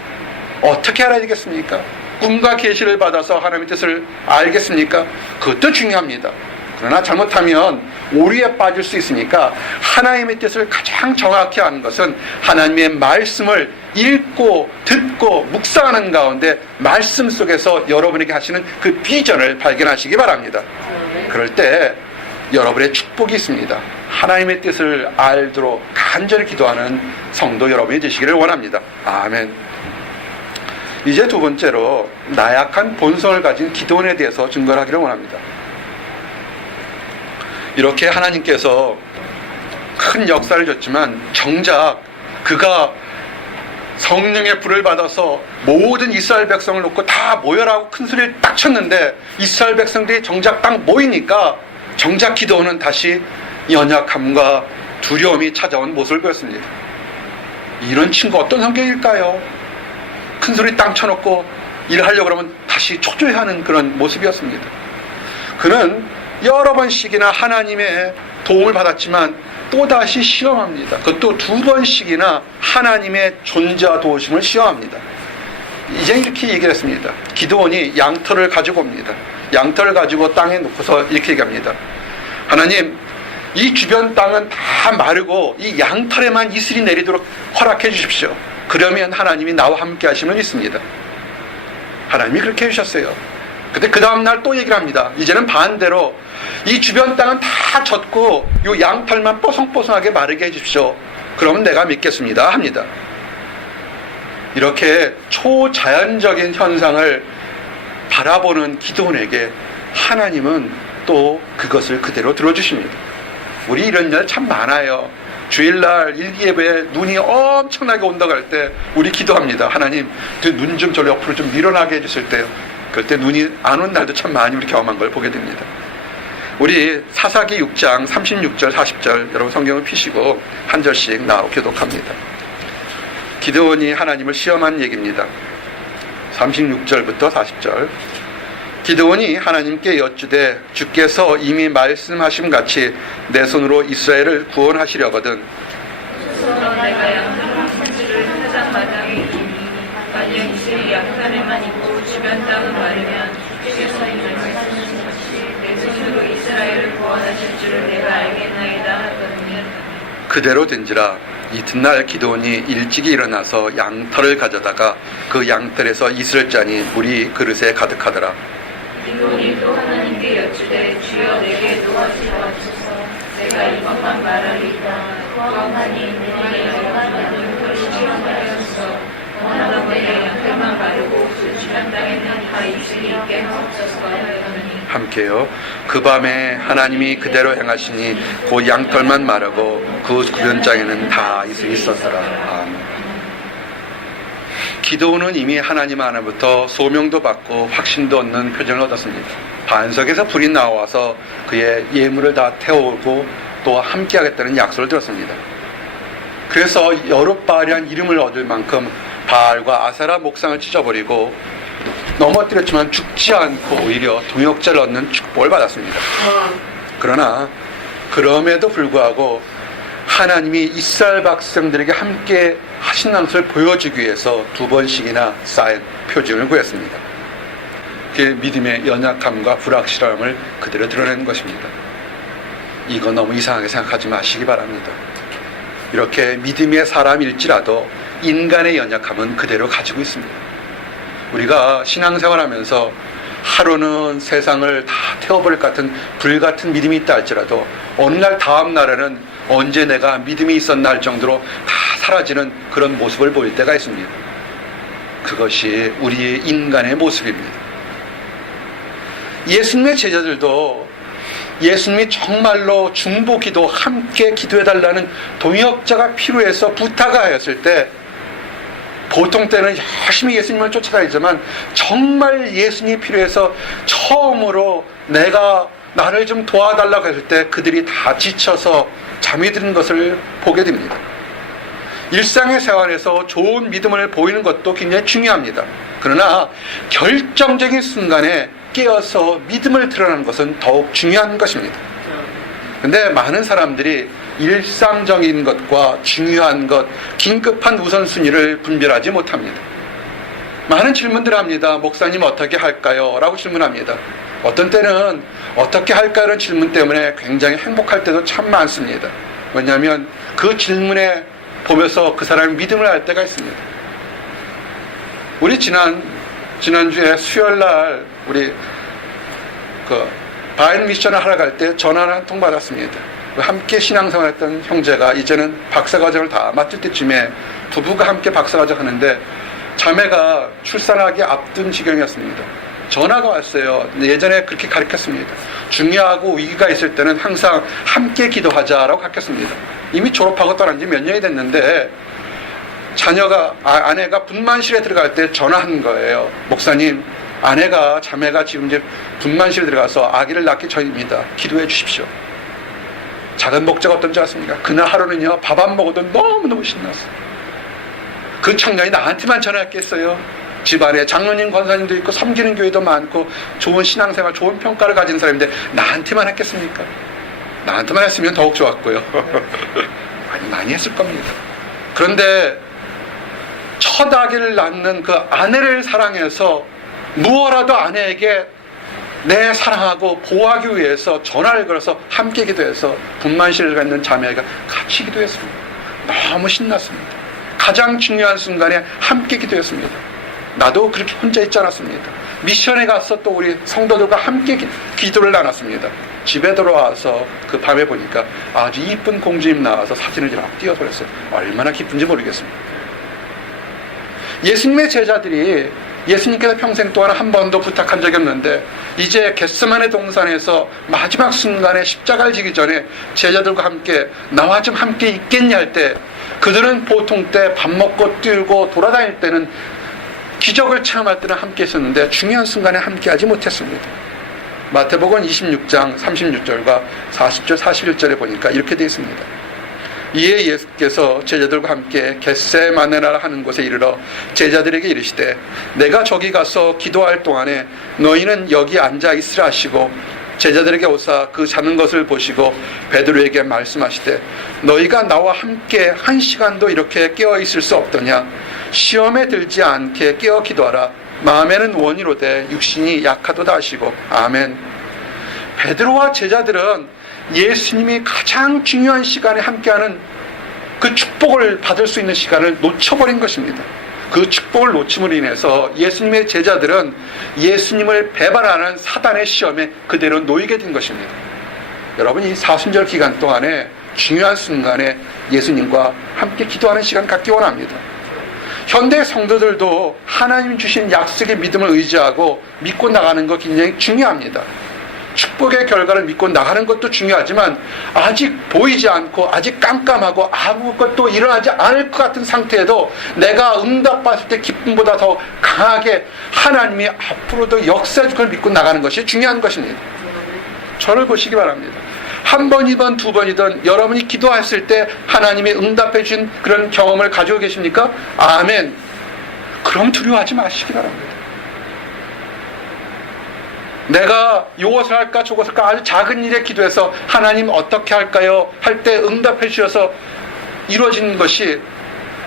어떻게 알아야 되겠습니까? 꿈과 계시를 받아서 하나님의 뜻을 알겠습니까? 그것도 중요합니다. 그러나 잘못하면 오류에 빠질 수 있으니까 하나님의 뜻을 가장 정확히 아는 것은 하나님의 말씀을 읽고 듣고 묵상하는 가운데 말씀 속에서 여러분에게 하시는 그 비전을 발견하시기 바랍니다. 그럴 때 여러분의 축복이 있습니다. 하나님의 뜻을 알도록 간절히 기도하는 성도 여러분이 되시기를 원합니다. 아멘. 이제 두 번째로 나약한 본성을 가진 기도원에 대해서 증거를 하기를 원합니다. 이렇게 하나님께서 큰 역사를 줬지만 정작 그가 성령의 불을 받아서 모든 이스라엘 백성을 놓고 다 모여라고 큰 소리를 딱 쳤는데 이스라엘 백성들이 정작 딱 모이니까 정작 기도원은 다시 연약함과 두려움이 찾아온 모습을 보였습니다. 이런 친구 어떤 성격일까요? 큰 소리 땅 쳐놓고 일하려고 그러면 다시 초조해하는 그런 모습이었습니다. 그는 여러 번씩이나 하나님의 도움을 받았지만 또다시 시험합니다. 그것도 두 번씩이나 하나님의 존재와 도우심을 시험합니다. 이제 이렇게 얘기를 했습니다. 기드온이 양털을 가지고 옵니다. 양털을 가지고 땅에 놓고서 이렇게 얘기합니다. 하나님, 이 주변 땅은 다 마르고 이 양털에만 이슬이 내리도록 허락해 주십시오. 그러면 하나님이 나와 함께 하심을 믿습니다. 하나님이 그렇게 해주셨어요. 근데 그 다음날 또 얘기를 합니다. 이제는 반대로 이 주변 땅은 다 젖고 이 양털만 뽀송뽀송하게 마르게 해주십시오. 그러면 내가 믿겠습니다 합니다. 이렇게 초자연적인 현상을 바라보는 기드온에게 하나님은 또 그것을 그대로 들어주십니다. 우리 이런 일 참 많아요. 주일날 일기예배에 눈이 엄청나게 온다고 할 때 우리 기도합니다. 하나님, 눈 좀 저리 옆으로 좀 밀어나게 해주실 때요. 그럴 때 눈이 안 온 날도 참 많이 우리 경험한 걸 보게 됩니다. 우리 사사기 6장 36절 40절 여러분 성경을 피시고 한 절씩 나오 교독합니다. 기드온이 하나님을 시험한 얘기입니다. 36절부터 40절. 기드온이 하나님께 여쭈되 주께서 이미 말씀하심 같이 내 손으로 이스라엘을 구원하시려거든 내가 양털 품질을 회장 마당에 이니 만약 이슬이 양털에만 있고 주변 땅은 마르면 주께서 이 말씀하신 같이 내 손으로 이스라엘을 구원하실 줄을 내가 알겠나이다 하거든요. 그대로 된지라. 이튿날 기드온이 일찍이 일어나서 양털을 가져다가 그 양털에서 이슬을 짜니 물이 그릇에 가득하더라. 기드온이 또 하나님께 여쭈되 주여 내게 도와주옵소서. 내가 이것만 말하리이다. 구원하니 내게 양털을 시험하여서 원하던 내 양털만 마르고 그 주변 땅에는 다 이슬이 있게 하옵소서 하였더니 함께요. 그 밤에 하나님이 그대로 행하시니 곧 양털만 마르고 그 주변장에는 다 이슬이 있었더라. 아멘. 기드온은 이미 하나님 하나부터 소명도 받고 확신도 얻는 표정을 얻었습니다. 반석에서 불이 나와서 그의 예물을 다 태우고 또 함께하겠다는 약속을 들었습니다. 그래서 여룻바알이란 이름을 얻을 만큼 바알과 아세라 목상을 찢어버리고 넘어뜨렸지만 죽지 않고 오히려 동역자를 얻는 축복을 받았습니다. 그러나 그럼에도 불구하고 하나님이 이스라엘 백성들에게 함께 하신다는 것을 보여주기 위해서 두 번씩이나 쌓인 표징을 구했습니다. 그 믿음의 연약함과 불확실함을 그대로 드러내는 것입니다. 이거 너무 이상하게 생각하지 마시기 바랍니다. 이렇게 믿음의 사람일지라도 인간의 연약함은 그대로 가지고 있습니다. 우리가 신앙생활하면서 하루는 세상을 다 태워버릴 것 같은 불같은 믿음이 있다 할지라도 어느 날 다음 날에는 언제 내가 믿음이 있었나 할 정도로 다 사라지는 그런 모습을 보일 때가 있습니다. 그것이 우리의 인간의 모습입니다. 예수님의 제자들도 예수님이 정말로 중보기도 함께 기도해달라는 동역자가 필요해서 부탁하였을 때 보통 때는 열심히 예수님을 쫓아다니지만 정말 예수님이 필요해서 처음으로 나를 좀 도와달라고 했을 때 그들이 다 지쳐서 잠이 드는 것을 보게 됩니다. 일상의 생활에서 좋은 믿음을 보이는 것도 굉장히 중요합니다. 그러나 결정적인 순간에 깨어서 믿음을 드러내는 것은 더욱 중요한 것입니다. 근데 많은 사람들이 일상적인 것과 중요한 것, 긴급한 우선순위를 분별하지 못합니다. 많은 질문들을 합니다. 목사님 어떻게 할까요? 라고 질문합니다. 어떤 때는 어떻게 할까라는 질문 때문에 굉장히 행복할 때도 참 많습니다. 왜냐하면 그 질문에 보면서 그 사람이 믿음을 할 때가 있습니다. 우리 지난주에 수요일날 우리 바인 미션을 하러 갈 때 전화를 한 통 받았습니다. 함께 신앙생활했던 형제가 이제는 박사과정을 다 마칠 때쯤에 부부가 함께 박사과정 하는데 자매가 출산하기 앞둔 지경이었습니다. 전화가 왔어요. 예전에 그렇게 가르쳤습니다. 중요하고 위기가 있을 때는 항상 함께 기도하자라고 가르쳤습니다. 이미 졸업하고 떠난 지 몇 년이 됐는데 아내가 분만실에 들어갈 때 전화한 거예요. 목사님, 자매가 지금 이제 분만실에 들어가서 아기를 낳기 전입니다. 기도해 주십시오. 작은 목자가 어떤지 아십니까? 그날 하루는요, 밥 안 먹어도 너무너무 신났어요. 그 청년이 나한테만 전화했겠어요? 집안에 장로님, 권사님도 있고 섬기는 교회도 많고 좋은 신앙생활, 좋은 평가를 가진 사람인데 나한테만 했겠습니까? 나한테만 했으면 더욱 좋았고요. 많이 했을 겁니다. 그런데 첫 아기를 낳는 그 아내를 사랑해서 무엇라도 아내에게 내 사랑하고 보호하기 위해서 전화를 걸어서 함께 기도해서 분만실을 갖는 자매가 같이 기도했습니다. 너무 신났습니다. 가장 중요한 순간에 함께 기도했습니다. 나도 그렇게 혼자 있지 않았습니다. 미션에 가서 또 우리 성도들과 함께 기도를 나눴습니다. 집에 들어와서 그 밤에 보니까 아주 이쁜 공주님 나와서 사진을 막 띄워버렸어요. 얼마나 기쁜지 모르겠습니다. 예수님의 제자들이 예수님께서 평생 동안 한 번도 부탁한 적이 없는데 이제 겟세마네 동산에서 마지막 순간에 십자가를 지기 전에 제자들과 함께 나와 좀 함께 있겠냐 할 때 그들은 보통 때 밥 먹고 뛰고 돌아다닐 때는 기적을 체험할 때는 함께 있었는데 중요한 순간에 함께 하지 못했습니다. 마태복음 26장 36절과 40절 41절에 보니까 이렇게 되어 있습니다. 이에 예수께서 제자들과 함께 겟세마네라 하는 곳에 이르러 제자들에게 이르시되 내가 저기 가서 기도할 동안에 너희는 여기 앉아 있으라 하시고 제자들에게 오사 그 자는 것을 보시고 베드로에게 말씀하시되 너희가 나와 함께 1시간도 이렇게 깨어 있을 수 없더냐. 시험에 들지 않게 깨어 기도하라. 마음에는 원이로되 육신이 약하도다 하시고 아멘. 베드로와 제자들은 예수님이 가장 중요한 시간에 함께하는 그 축복을 받을 수 있는 시간을 놓쳐버린 것입니다. 그 축복을 놓침으로 인해서 예수님의 제자들은 예수님을 배반하는 사단의 시험에 그대로 놓이게 된 것입니다. 여러분, 이 사순절 기간 동안에 중요한 순간에 예수님과 함께 기도하는 시간 갖기 원합니다. 현대 성도들도 하나님 주신 약속의 믿음을 의지하고 믿고 나가는 거 굉장히 중요합니다. 축복의 결과를 믿고 나가는 것도 중요하지만 아직 보이지 않고 아직 깜깜하고 아무것도 일어나지 않을 것 같은 상태에도 내가 응답받을 때 기쁨보다 더 강하게 하나님이 앞으로도 역사할 걸 믿고 나가는 것이 중요한 것입니다. 저를 보시기 바랍니다. 한 번이든 두 번이든 여러분이 기도했을 때 하나님이 응답해 주신 그런 경험을 가지고 계십니까? 아멘. 그럼 두려워하지 마시기 바랍니다. 내가 이것을 할까 저것을 할까 아주 작은 일에 기도해서 하나님 어떻게 할까요? 할 때 응답해 주셔서 이루어지는 것이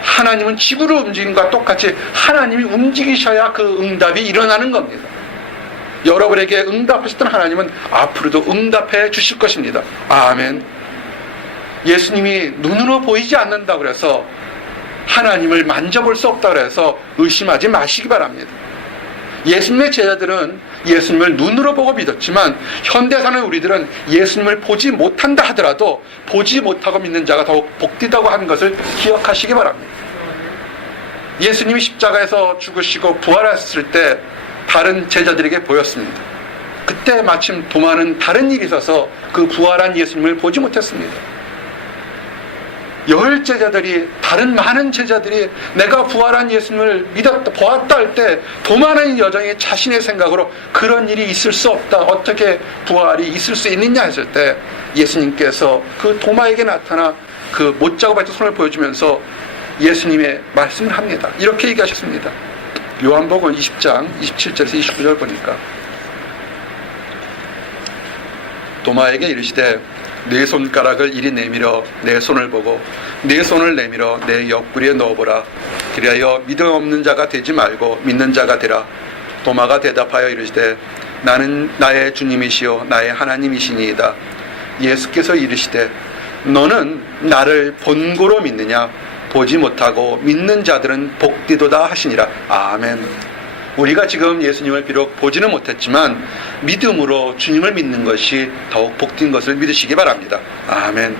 하나님은 지구를 움직이는 것과 똑같이 하나님이 움직이셔야 그 응답이 일어나는 겁니다. 여러분에게 응답하셨던 하나님은 앞으로도 응답해 주실 것입니다. 아멘. 예수님이 눈으로 보이지 않는다 그래서 하나님을 만져볼 수 없다 그래서 의심하지 마시기 바랍니다. 예수님의 제자들은 예수님을 눈으로 보고 믿었지만 현대 사는 우리들은 예수님을 보지 못한다 하더라도 보지 못하고 믿는 자가 더욱 복되다고 하는 것을 기억하시기 바랍니다. 예수님이 십자가에서 죽으시고 부활하셨을 때 다른 제자들에게 보였습니다. 그때 마침 도마는 다른 일이 있어서 그 부활한 예수님을 보지 못했습니다. 열 제자들이 다른 많은 제자들이 내가 부활한 예수님을 믿었다 보았다 할 때 도마는 여전히 자신의 생각으로 그런 일이 있을 수 없다, 어떻게 부활이 있을 수 있느냐 했을 때 예수님께서 그 도마에게 나타나 그 못자고 발톱 손을 보여주면서 예수님의 말씀을 합니다. 이렇게 얘기하셨습니다. 요한복음 20장 27절에서 29절 보니까 도마에게 이르시되 네 손가락을 이리 내밀어 내 손을 보고 네 손을 내밀어 내 옆구리에 넣어보라. 그리하여 믿음 없는 자가 되지 말고 믿는 자가 되라. 도마가 대답하여 이르시되 나는 나의 주님이시요 나의 하나님이시니이다. 예수께서 이르시되 너는 나를 본고로 믿느냐? 보지 못하고 믿는 자들은 복되도다 하시니라. 아멘. 우리가 지금 예수님을 비록 보지는 못했지만 믿음으로 주님을 믿는 것이 더욱 복된 것을 믿으시기 바랍니다. 아멘.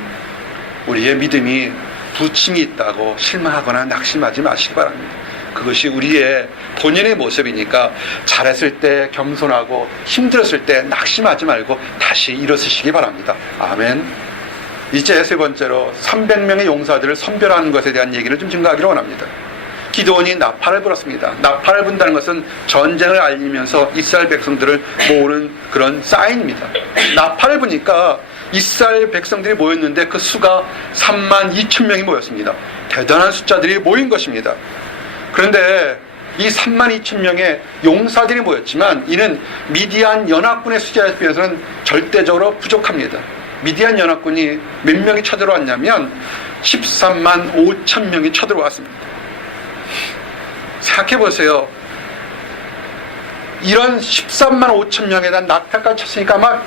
우리의 믿음이 부침이 있다고 실망하거나 낙심하지 마시기 바랍니다. 그것이 우리의 본연의 모습이니까 잘했을 때 겸손하고 힘들었을 때 낙심하지 말고 다시 일어서시기 바랍니다. 아멘. 이제 세 번째로 300명의 용사들을 선별하는 것에 대한 얘기를 좀 증가하기를 원합니다. 기드온이 나팔을 불었습니다. 나팔을 분다는 것은 전쟁을 알리면서 이스라엘 백성들을 모으는 그런 사인입니다. 나팔을 부니까 이스라엘 백성들이 모였는데 그 수가 32,000명이 모였습니다. 대단한 숫자들이 모인 것입니다. 그런데 이 32,000명의 용사들이 모였지만 이는 미디안 연합군의 숫자에 비해서는 절대적으로 부족합니다. 미디안 연합군이 몇 명이 쳐들어왔냐면 13만 5천 명이 쳐들어왔습니다. 생각해보세요. 이런 13만 5천 명에 대한 낙타까지 쳤으니까 아마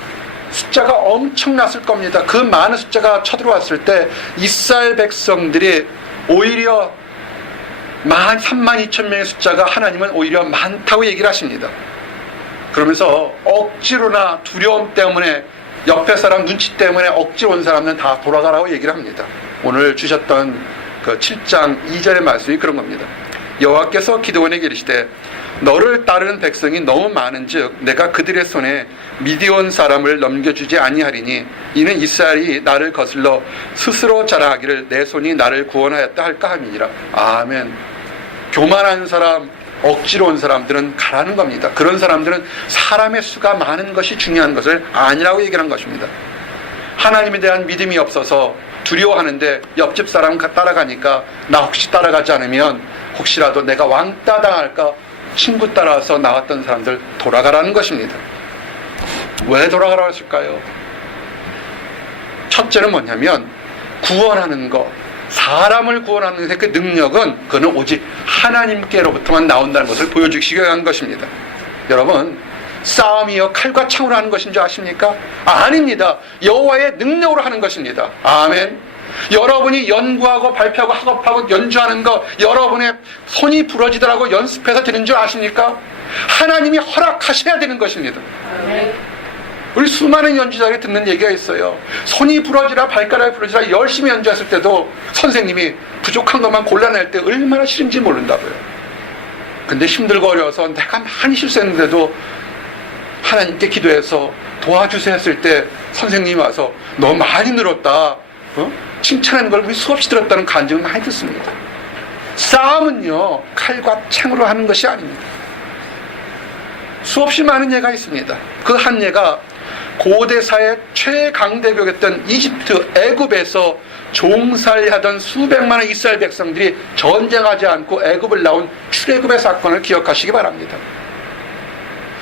숫자가 엄청났을 겁니다. 그 많은 숫자가 쳐들어왔을 때 이스라엘 백성들이 오히려 32,000명의 숫자가 하나님은 오히려 많다고 얘기를 하십니다. 그러면서 억지로나 두려움 때문에 옆에 사람 눈치 때문에 억지로 온 사람은 다 돌아가라고 얘기를 합니다. 오늘 주셨던 그 7장 2절의 말씀이 그런 겁니다. 여호와께서 기드온에게 이르시되 너를 따르는 백성이 너무 많은즉 내가 그들의 손에 미디온 사람을 넘겨주지 아니하리니 이는 이스라엘이 나를 거슬러 스스로 자랑하기를 내 손이 나를 구원하였다 할까 함이니라. 아멘. 교만한 사람, 억지로 온 사람들은 가라는 겁니다. 그런 사람들은 사람의 수가 많은 것이 중요한 것을 아니라고 얘기를 한 것입니다. 하나님에 대한 믿음이 없어서 두려워하는데 옆집 사람 따라가니까 나 혹시 따라가지 않으면 혹시라도 내가 왕따 당할까 친구 따라서 나왔던 사람들 돌아가라는 것입니다. 왜 돌아가라고 했을까요? 첫째는 뭐냐면 구원하는 것, 사람을 구원하는 그 능력은 그는 오직 하나님께로부터만 나온다는 것을 보여주시기 위한 것입니다. 여러분, 싸움이요 칼과 창으로 하는 것인 줄 아십니까? 아닙니다. 여호와의 능력으로 하는 것입니다. 아멘. 여러분이 연구하고 발표하고 학업하고 연주하는 거 여러분의 손이 부러지더라고 연습해서 되는 줄 아십니까? 하나님이 허락하셔야 되는 것입니다. 아멘. 우리 수많은 연주자들이 듣는 얘기가 있어요. 손이 부러지라 발가락이 부러지라 열심히 연주했을 때도 선생님이 부족한 것만 골라낼 때 얼마나 싫은지 모른다고요. 근데 힘들고 어려워서 내가 많이 실수했는데도 하나님께 기도해서 도와주세요 했을 때 선생님이 와서 너 많이 늘었다, 칭찬하는 걸 우리 수없이 들었다는 간증을 많이 듣습니다. 싸움은요 칼과 창으로 하는 것이 아닙니다. 수없이 많은 예가 있습니다. 그 한 예가 고대사의 최강대국이었던 이집트 애굽에서 종살이하던 수백만의 이스라엘 백성들이 전쟁하지 않고 애굽을 나온 출애굽의 사건을 기억하시기 바랍니다.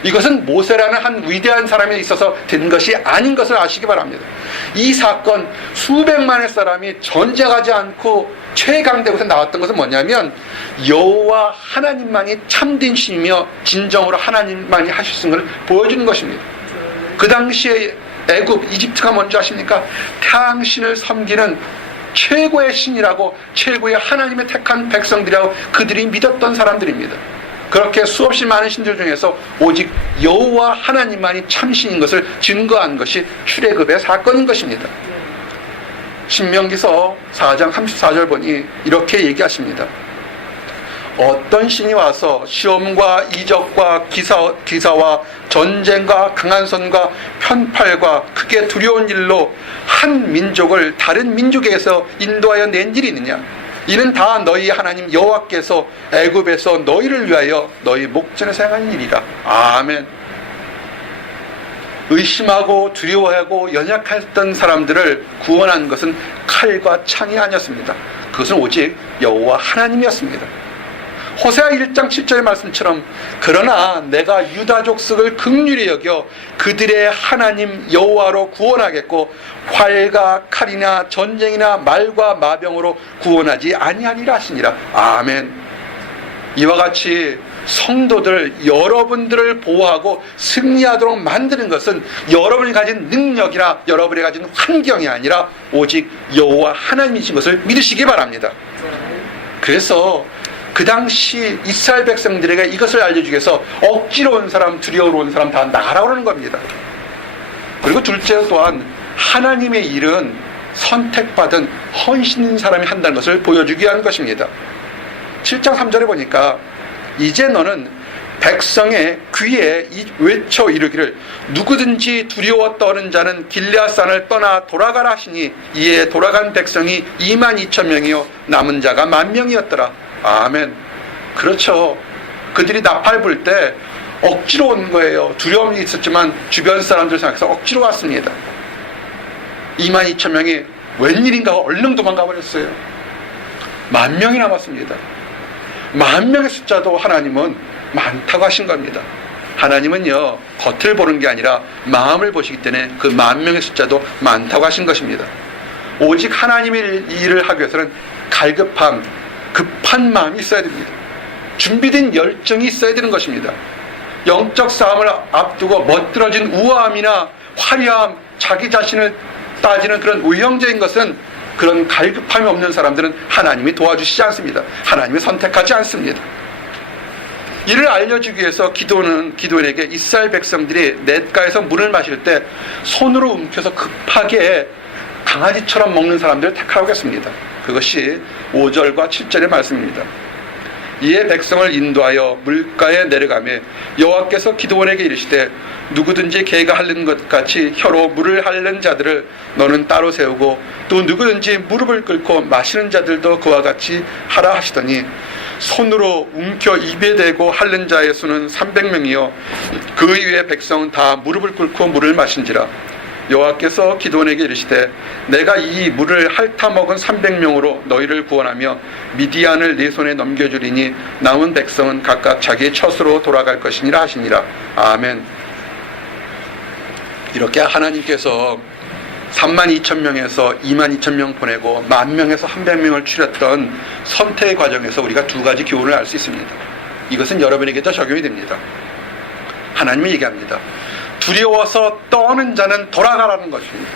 이것은 모세라는 한 위대한 사람에 있어서 된 것이 아닌 것을 아시기 바랍니다. 이 사건 수백만의 사람이 전쟁하지 않고 최강대국에서 나왔던 것은 뭐냐면 여호와 하나님만이 참된 신이며 진정으로 하나님만이 하실 수 있는 것을 보여주는 것입니다. 그 당시에 애굽, 이집트가 뭔지 아십니까? 태양신을 섬기는 최고의 신이라고 최고의 하나님의 택한 백성들이라고 그들이 믿었던 사람들입니다. 그렇게 수없이 많은 신들 중에서 오직 여호와 하나님만이 참신인 것을 증거한 것이 출애굽의 사건인 것입니다. 신명기서 4장 34절 보니 이렇게 얘기하십니다. 어떤 신이 와서 시험과 이적과 기사와 전쟁과 강한 손과 편팔과 크게 두려운 일로 한 민족을 다른 민족에서 인도하여 낸 일이 있느냐? 이는 다 너희 하나님 여호와께서 애굽에서 너희를 위하여 너희 목전에 사용한 일이라. 아멘. 의심하고 두려워하고 연약했던 사람들을 구원한 것은 칼과 창이 아니었습니다. 그것은 오직 여호와 하나님이었습니다. 호세아 1장 7절의 말씀처럼 그러나 내가 유다 족속을 긍휼히 여겨 그들의 하나님 여호와로 구원하겠고 활과 칼이나 전쟁이나 말과 마병으로 구원하지 아니하리라 하시니라. 아멘. 이와 같이 성도들 여러분들을 보호하고 승리하도록 만드는 것은 여러분이 가진 능력이나 여러분이 가진 환경이 아니라 오직 여호와 하나님이신 것을 믿으시기 바랍니다. 그래서 그 당시 이스라엘 백성들에게 이것을 알려주기 위해서 억지로 온 사람, 두려워로 온 사람 다 나가라 그러는 겁니다. 그리고 둘째 또한 하나님의 일은 선택받은 헌신 있는 사람이 한다는 것을 보여주기 위한 것입니다. 7장 3절에 보니까 이제 너는 백성의 귀에 외쳐 이르기를 누구든지 두려워 떠는 자는 길르앗산을 떠나 돌아가라 하시니 이에 돌아간 백성이 22,000명이요 남은 자가 10,000명이었더라. 아멘. 그렇죠. 그들이 나팔 불 때 억지로 온 거예요. 두려움이 있었지만 주변 사람들 생각해서 억지로 왔습니다. 22,000명이 웬일인가 얼른 도망가 버렸어요. 10,000명이 남았습니다. 10,000명의 숫자도 하나님은 많다고 하신 겁니다. 하나님은요 겉을 보는 게 아니라 마음을 보시기 때문에 그 10,000명의 숫자도 많다고 하신 것입니다. 오직 하나님의 일을 하기 위해서는 갈급함, 급한 마음이 있어야 됩니다. 준비된 열정이 있어야 되는 것입니다. 영적 싸움을 앞두고 멋들어진 우아함이나 화려함, 자기 자신을 따지는 그런 외형적인 것은 그런 갈급함이 없는 사람들은 하나님이 도와주시지 않습니다. 하나님이 선택하지 않습니다. 이를 알려주기 위해서 기드온에게 이스라엘 백성들이 냇가에서 물을 마실 때 손으로 움켜서 급하게 강아지처럼 먹는 사람들을 택하라고 했습니다. 그것이 5절과 7절의 말씀입니다. 이에 백성을 인도하여 물가에 내려가며 여호와께서 기드온에게 이르시되 누구든지 개가 핥는 것 같이 혀로 물을 핥는 자들을 너는 따로 세우고 또 누구든지 무릎을 꿇고 마시는 자들도 그와 같이 하라 하시더니 손으로 움켜 입에 대고 핥는 자의 수는 300명이요 그 이외의 백성은 다 무릎을 꿇고 물을 마신지라. 여호와께서 기드온에게 이르시되 내가 이 물을 핥아 먹은 300명으로 너희를 구원하며 미디안을 네 손에 넘겨주리니 남은 백성은 각각 자기의 처소로 돌아갈 것이니라 하시니라. 아멘. 이렇게 하나님께서 32,000명에서 22,000명 보내고 10,000명에서 100명을 추렸던 선택의 과정에서 우리가 두 가지 교훈을 알 수 있습니다. 이것은 여러분에게도 적용이 됩니다. 하나님이 얘기합니다. 두려워서 떠는 자는 돌아가라는 것입니다.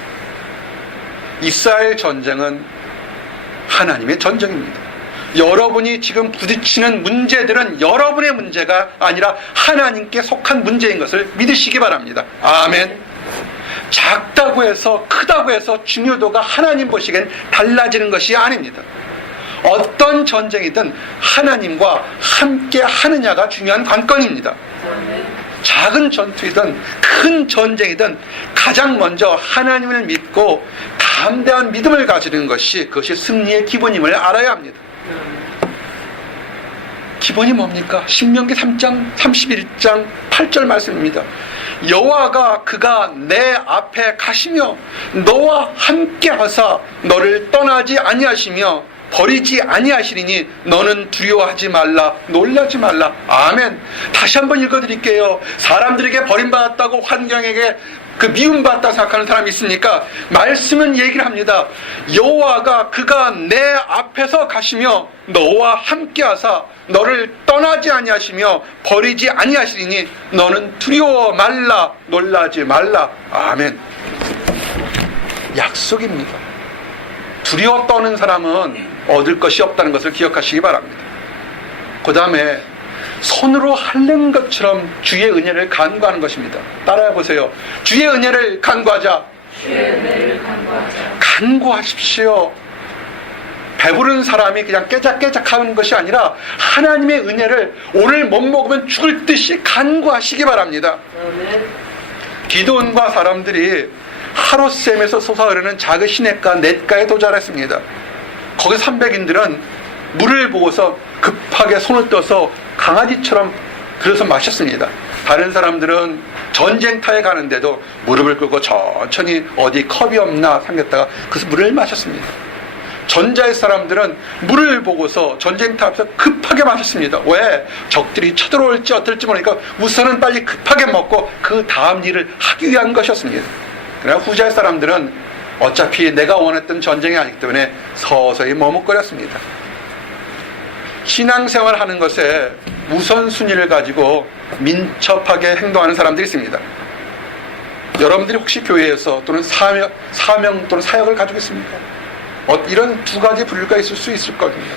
이스라엘 전쟁은 하나님의 전쟁입니다. 여러분이 지금 부딪히는 문제들은 여러분의 문제가 아니라 하나님께 속한 문제인 것을 믿으시기 바랍니다. 아멘. 작다고 해서 크다고 해서 중요도가 하나님 보시기엔 달라지는 것이 아닙니다. 어떤 전쟁이든 하나님과 함께 하느냐가 중요한 관건입니다. 작은 전투이든 큰 전쟁이든 가장 먼저 하나님을 믿고 담대한 믿음을 가지는 것이 그것이 승리의 기본임을 알아야 합니다. 기본이 뭡니까? 신명기 3장 31장 8절 말씀입니다. 여호와가 그가 내 앞에 가시며 너와 함께 하사 너를 떠나지 아니하시며 버리지 아니하시리니 너는 두려워하지 말라 놀라지 말라. 아멘. 다시 한번 읽어드릴게요. 사람들에게 버림받았다고 환경에게 그 미움받았다 생각하는 사람이 있습니까? 말씀은 얘기를 합니다. 여호와가 그가 내 앞에서 가시며 너와 함께 하사 너를 떠나지 아니하시며 버리지 아니하시리니 너는 두려워 말라 놀라지 말라. 아멘. 약속입니다. 두려워 떠는 사람은 얻을 것이 없다는 것을 기억하시기 바랍니다. 그 다음에 손으로 핥는 것처럼 주의 은혜를 간구하는 것입니다. 따라해 보세요. 주의 은혜를 간구하자. 주의 은혜를 간구하자. 간구하십시오. 배부른 사람이 그냥 깨작깨작 하는 것이 아니라 하나님의 은혜를 오늘 못 먹으면 죽을 듯이 간구하시기 바랍니다. 기드온과 사람들이 하롯셈에서 솟아오르는 작은 시냇가 냇가에 도달했습니다. 거기 300인들은 물을 보고서 급하게 손을 떠서 강아지처럼 그래서 마셨습니다. 다른 사람들은 전쟁터에 가는데도 무릎을 꿇고 천천히 어디 컵이 없나 삼겼다가 그래서 물을 마셨습니다. 전자의 사람들은 물을 보고서 전쟁터 앞에서 급하게 마셨습니다. 왜? 적들이 쳐들어올지 어떨지 모르니까 우선은 빨리 급하게 먹고 그 다음 일을 하기 위한 것이었습니다. 그러나 후자의 사람들은 어차피 내가 원했던 전쟁이 아니기 때문에 서서히 머뭇거렸습니다. 신앙생활 하는 것에 우선순위를 가지고 민첩하게 행동하는 사람들이 있습니다. 여러분들이 혹시 교회에서 또는 사명 또는 사역을 가지고 있습니까? 이런 두 가지 분류가 있을 수 있을 겁니다.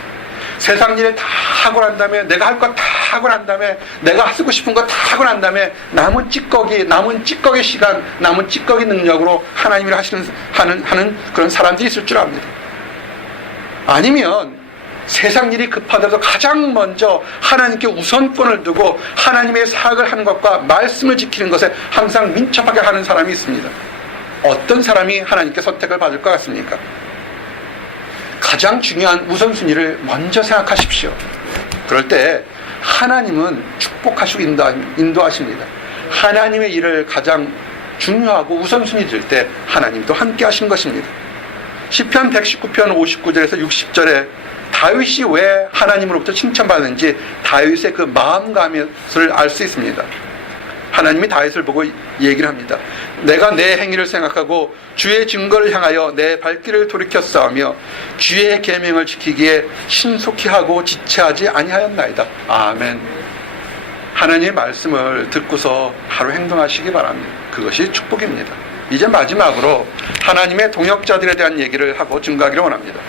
세상 일에 다 하고 난 다음에, 내가 할 거 다 하고 난 다음에, 내가 쓰고 싶은 거 다 하고 난 다음에 남은 찌꺼기 시간, 남은 찌꺼기 능력으로 하나님을 하는 그런 사람들이 있을 줄 압니다. 아니면 세상 일이 급하더라도 가장 먼저 하나님께 우선권을 두고 하나님의 사역을 하는 것과 말씀을 지키는 것에 항상 민첩하게 하는 사람이 있습니다. 어떤 사람이 하나님께 선택을 받을 것 같습니까? 가장 중요한 우선순위를 먼저 생각하십시오. 그럴 때 하나님은 축복하시고 인도하십니다. 하나님의 일을 가장 중요하고 우선순위 될 때 하나님도 함께 하시는 것입니다. 시편 119편 59절에서 60절에 다윗이 왜 하나님으로부터 칭찬받는지 다윗의 그 마음감을 알 수 있습니다. 하나님이 다윗을 보고 얘기를 합니다. 내가 내 행위를 생각하고 주의 증거를 향하여 내 발길을 돌이켜 싸우며 주의 계명을 지키기에 신속히 하고 지체하지 아니하였나이다. 아멘. 하나님의 말씀을 듣고서 바로 행동하시기 바랍니다. 그것이 축복입니다. 이제 마지막으로 하나님의 동역자들에 대한 얘기를 하고 증거하기를 원합니다.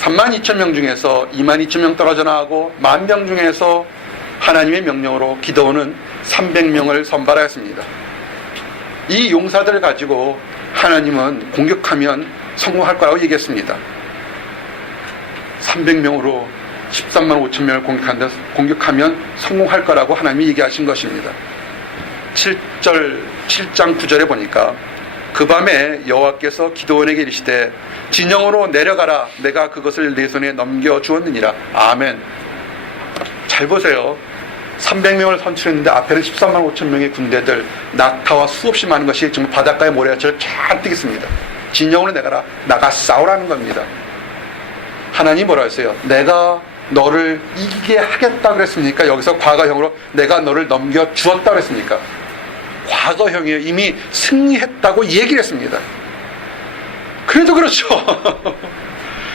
32,000명 중에서 22,000명 떨어져 나가고 10,000명 중에서 하나님의 명령으로 기도원은 300명을 선발하였습니다. 이 용사들을 가지고 하나님은 공격하면 성공할 거라고 얘기했습니다. 300명으로 13만 5천 명을 공격하면 성공할 거라고 하나님이 얘기하신 것입니다. 7장 9절에 보니까 그 밤에 여호와께서 기드온에게 이르시되 진영으로 내려가라. 내가 그것을 내 손에 넘겨주었느니라. 아멘. 잘 보세요. 300명을 선출했는데 앞에는 13만 5천 명의 군대들, 낙타와 수없이 많은 것이 정말 바닷가에 모래처럼 잔뜩 있습니다. 진영으로 내가라. 나가 싸우라는 겁니다. 하나님이 뭐라 했어요? 내가 너를 이기게 하겠다 그랬습니까? 여기서 과거형으로 내가 너를 넘겨주었다 그랬습니까? 과거형이에요. 이미 승리했다고 얘기를 했습니다. 그래도 그렇죠.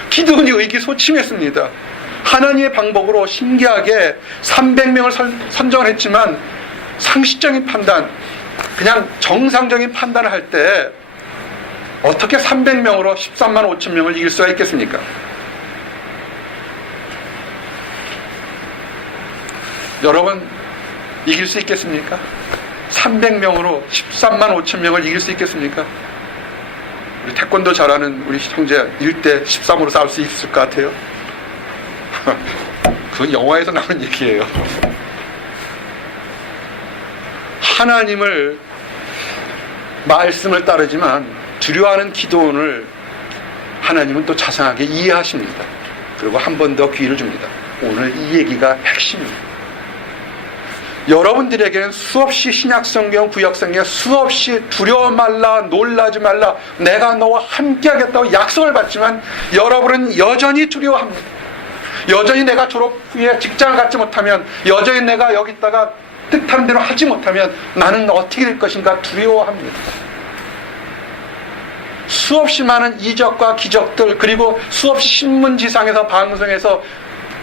기드온이 의기소침했습니다. 하나님의 방법으로 신기하게 300명을 선정을 했지만 상식적인 판단, 그냥 정상적인 판단을 할 때 어떻게 300명으로 13만 5천 명을 이길 수가 있겠습니까? 여러분 이길 수 있겠습니까? 300명으로 13만 5천 명을 이길 수 있겠습니까? 우리 태권도 잘하는 우리 형제 1대 13으로 싸울 수 있을 것 같아요? 그건 영화에서 나오는 얘기예요. 하나님을 말씀을 따르지만 두려워하는 기도원을 하나님은 또 자상하게 이해하십니다. 그리고 한 번 더 기회를 줍니다. 오늘 이 얘기가 핵심입니다. 여러분들에게는 수없이 신약성경, 구약성경 수없이 두려워 말라, 놀라지 말라, 내가 너와 함께 하겠다고 약속을 받지만 여러분은 여전히 두려워합니다. 여전히 내가 졸업 후에 직장을 갖지 못하면, 여전히 내가 여기 있다가 뜻하는 대로 하지 못하면 나는 어떻게 될 것인가 두려워합니다. 수없이 많은 이적과 기적들, 그리고 수없이 신문지상에서 방송에서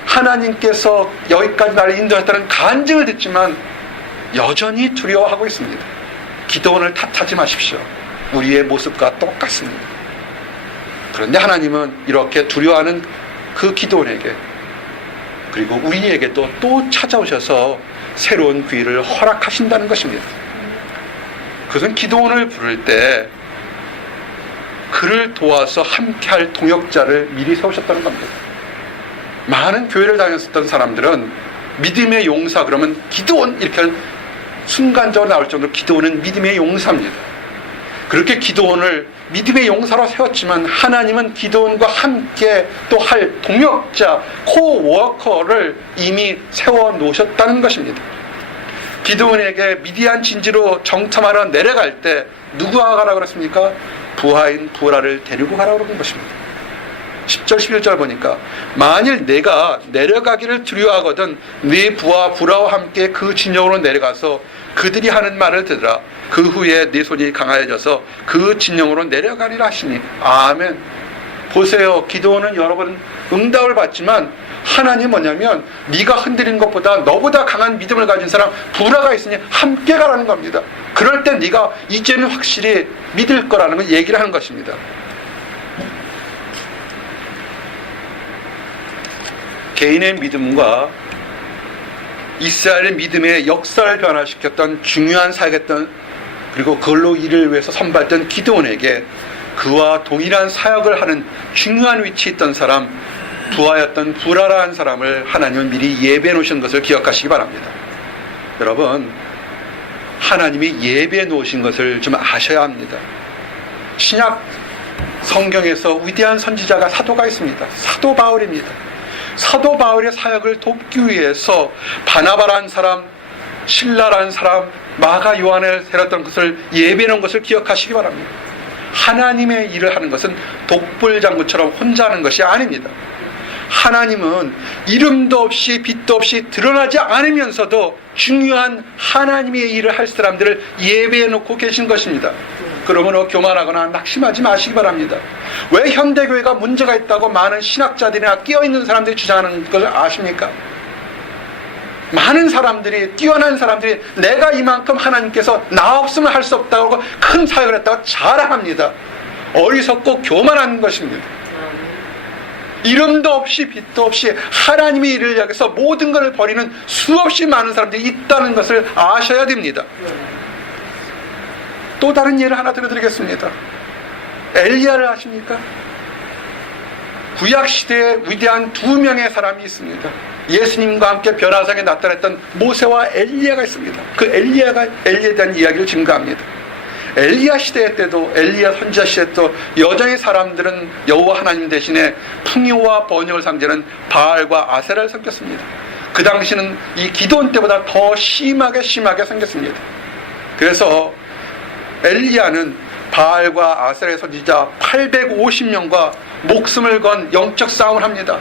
하나님께서 여기까지 나를 인도했다는 간증을 듣지만 여전히 두려워하고 있습니다. 기도원을 탓하지 마십시오. 우리의 모습과 똑같습니다. 그런데 하나님은 이렇게 두려워하는 그 기도원에게, 그리고 우리에게도 또 찾아오셔서 새로운 기회를 허락하신다는 것입니다. 그것은 기도원을 부를 때 그를 도와서 함께할 동역자를 미리 세우셨다는 겁니다. 많은 교회를 다녔었던 사람들은 믿음의 용사 그러면 기드온 이렇게 순간적으로 나올 정도로 기드온은 믿음의 용사입니다. 그렇게 기드온을 믿음의 용사로 세웠지만 하나님은 기드온과 함께 또 할 동역자, 코워커를 이미 세워 놓으셨다는 것입니다. 기드온에게 미디안 진지로 정탐하러 내려갈 때 누구와 가라 그랬습니까? 부하인 부라를 데리고 가라고 그런 것입니다. 10절 11절 보니까 만일 내가 내려가기를 두려워하거든 네 부하 부라와 함께 그 진영으로 내려가서 그들이 하는 말을 들으라. 그 후에 네 손이 강하여져서 그 진영으로 내려가리라 하시니. 아멘. 보세요. 기도는 여러분 응답을 받지만 하나님 뭐냐면 네가 흔들리는 것보다 너보다 강한 믿음을 가진 사람 부라가 있으니 함께 가라는 겁니다. 그럴 때 네가 이제는 확실히 믿을 거라는 걸 얘기를 하는 것입니다. 개인의 믿음과 이스라엘의 믿음의 역사를 변화시켰던 중요한 사역했던 그리고 그걸로 일을 위해서 선발했던 기드온에게 그와 동일한 사역을 하는 중요한 위치에 있던 사람 부하였던 부라라는 사람을 하나님은 미리 예배해 놓으신 것을 기억하시기 바랍니다. 여러분 하나님이 예배해 놓으신 것을 좀 아셔야 합니다. 신약 성경에서 위대한 선지자가 사도가 있습니다. 사도 바울입니다. 사도 바울의 사역을 돕기 위해서 바나바라는 사람, 실라라는 사람, 마가 요한을 세웠던 것을 예배해 놓은 것을 기억하시기 바랍니다. 하나님의 일을 하는 것은 독불장구처럼 혼자 하는 것이 아닙니다. 하나님은 이름도 없이 빛도 없이 드러나지 않으면서도 중요한 하나님의 일을 할 사람들을 예배해 놓고 계신 것입니다. 그러므로 교만하거나 낙심하지 마시기 바랍니다. 왜 현대교회가 문제가 있다고 많은 신학자들이나 깨어있는 사람들이 주장하는 걸 아십니까? 많은 사람들이, 뛰어난 사람들이 내가 이만큼 하나님께서 나 없으면 할 수 없다고 하고 큰 사역을 했다고 자랑합니다. 어리석고 교만한 것입니다. 이름도 없이 빛도 없이 하나님의 일을 위해서 모든 것을 버리는 수없이 많은 사람들이 있다는 것을 아셔야 됩니다. 또 다른 예를 하나 들어드리겠습니다. 엘리야를 아십니까? 구약시대에 위대한 두 명의 사람이 있습니다. 예수님과 함께 변화상에 나타났던 모세와 엘리야가 있습니다. 그 엘리야에 대한 이야기를 증거합니다. 엘리야 시대 때도 엘리야 선지자 시대 때도 여전히 사람들은 여호와 하나님 대신에 풍요와 번영을 상징하는 바알과 아세라를 섬겼습니다. 그 당시는 이 기드온 때보다 더 심하게 섬겼습니다. 그래서 엘리야는 바알과 아세라의 선지자 850명과 목숨을 건 영적 싸움을 합니다.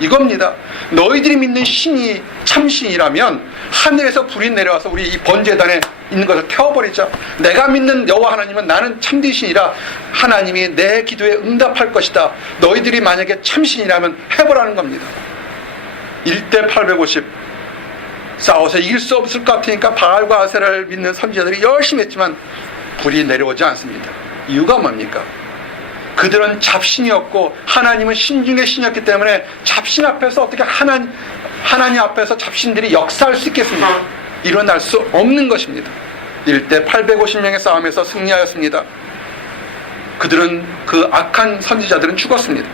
이겁니다. 너희들이 믿는 신이 참신이라면 하늘에서 불이 내려와서 우리 이 번제단에 있는 것을 태워버리자. 내가 믿는 여호와 하나님은 나는 참된 신이라 하나님이 내 기도에 응답할 것이다. 너희들이 만약에 참신이라면 해보라는 겁니다. 1대 850 싸워서 이길 수 없을 것 같으니까 바알과 아세라를 믿는 선지자들이 열심히 했지만 불이 내려오지 않습니다. 이유가 뭡니까? 그들은 잡신이었고 하나님은 신 중의 신이었기 때문에 잡신 앞에서 어떻게 하나님 앞에서 잡신들이 역사할 수 있겠습니까? 일어날 수 없는 것입니다. 1대 850명의 싸움에서 승리하였습니다. 그들은 그 악한 선지자들은 죽었습니다.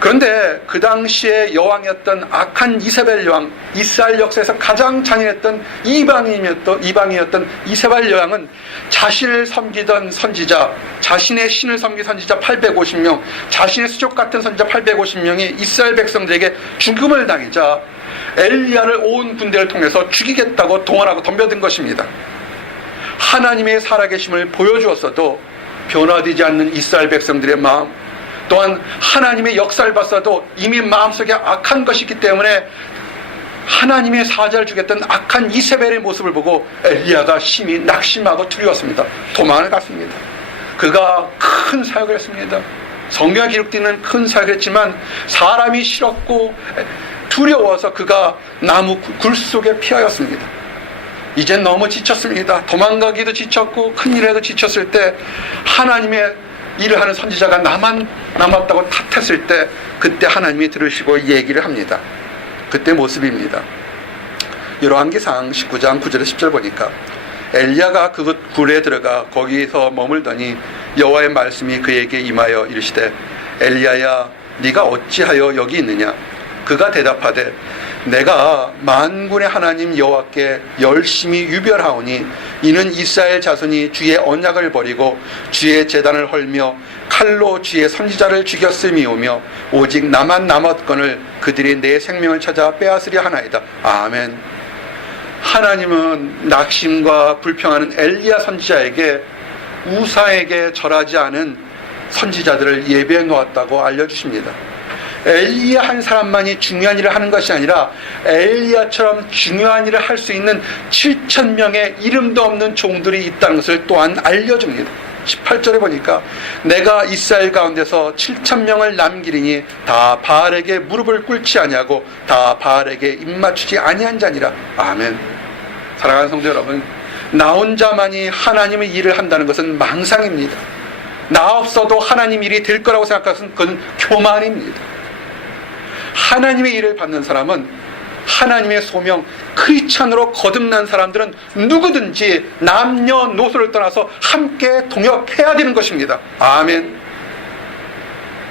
그런데 그 당시에 여왕이었던 악한 이세벨 여왕, 이스라엘 역사에서 가장 잔인했던 이방인이었던 이세벨 여왕은 자신을 섬기던 선지자, 자신의 신을 섬긴 선지자 850명, 자신의 수족 같은 선지자 850명이 이스라엘 백성들에게 죽음을 당하자 엘리야를 온 군대를 통해서 죽이겠다고 동원하고 덤벼든 것입니다. 하나님의 살아계심을 보여주었어도 변화되지 않는 이스라엘 백성들의 마음, 또한 하나님의 역사를 봤어도 이미 마음속에 악한 것이 있기 때문에 하나님의 사자를 죽였던 악한 이세벨의 모습을 보고 엘리야가 심히 낙심하고 두려웠습니다. 도망을 갔습니다. 그가 큰 사역을 했습니다. 성경에 기록되는 큰 사역을 했지만 사람이 싫었고 두려워서 그가 나무 굴 속에 피하였습니다. 이제 너무 지쳤습니다. 도망가기도 지쳤고 큰일에도 지쳤을 때 하나님의 일을 하는 선지자가 나만 남았다고 탓했을 때 그때 하나님이 들으시고 얘기를 합니다. 그때 모습입니다. 열왕기상 19장 9절에 10절 보니까 엘리야가 그곳 굴에 들어가 거기서 머물더니 여호와의 말씀이 그에게 임하여 이르시되 엘리야야 네가 어찌하여 여기 있느냐? 그가 대답하되 내가 만군의 하나님 여호와께 열심히 유별하오니 이는 이스라엘 자손이 주의 언약을 버리고 주의 제단을 헐며 칼로 주의 선지자를 죽였음이오며 오직 나만 남았건을 그들이 내 생명을 찾아 빼앗으려 하나이다. 아멘. 하나님은 낙심과 불평하는 엘리야 선지자에게 우사에게 절하지 않은 선지자들을 예배해 놓았다고 알려주십니다. 엘리야 한 사람만이 중요한 일을 하는 것이 아니라 엘리야처럼 중요한 일을 할 수 있는 7,000명의 이름도 없는 종들이 있다는 것을 또한 알려줍니다. 18절에 보니까 내가 이스라엘 가운데서 7,000명을 남기리니 다 바알에게 무릎을 꿇지 아니하고 다 바알에게 입맞추지 아니한 자니라. 아멘. 사랑하는 성도 여러분, 나 혼자만이 하나님의 일을 한다는 것은 망상입니다. 나 없어도 하나님 일이 될 거라고 생각하는 그건 교만입니다. 하나님의 일을 받는 사람은 하나님의 소명, 크리스찬으로 거듭난 사람들은 누구든지 남녀노소를 떠나서 함께 동역해야 되는 것입니다. 아멘.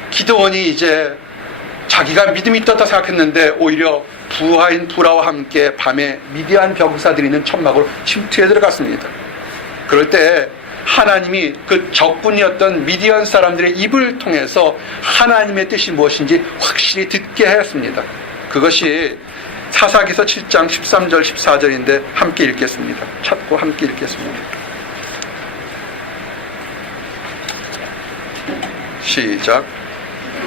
기드온이 이제 자기가 믿음이 있다 생각했는데 오히려 부하인 부라와 함께 밤에 미디안 병사들이 있는 천막으로 침투해 들어갔습니다. 그럴 때 하나님이 그 적군이었던 미디안 사람들의 입을 통해서 하나님의 뜻이 무엇인지 확실히 듣게 하였습니다. 그것이 사사기서 7장 13절 14절인데 함께 읽겠습니다. 찾고 함께 읽겠습니다. 시작.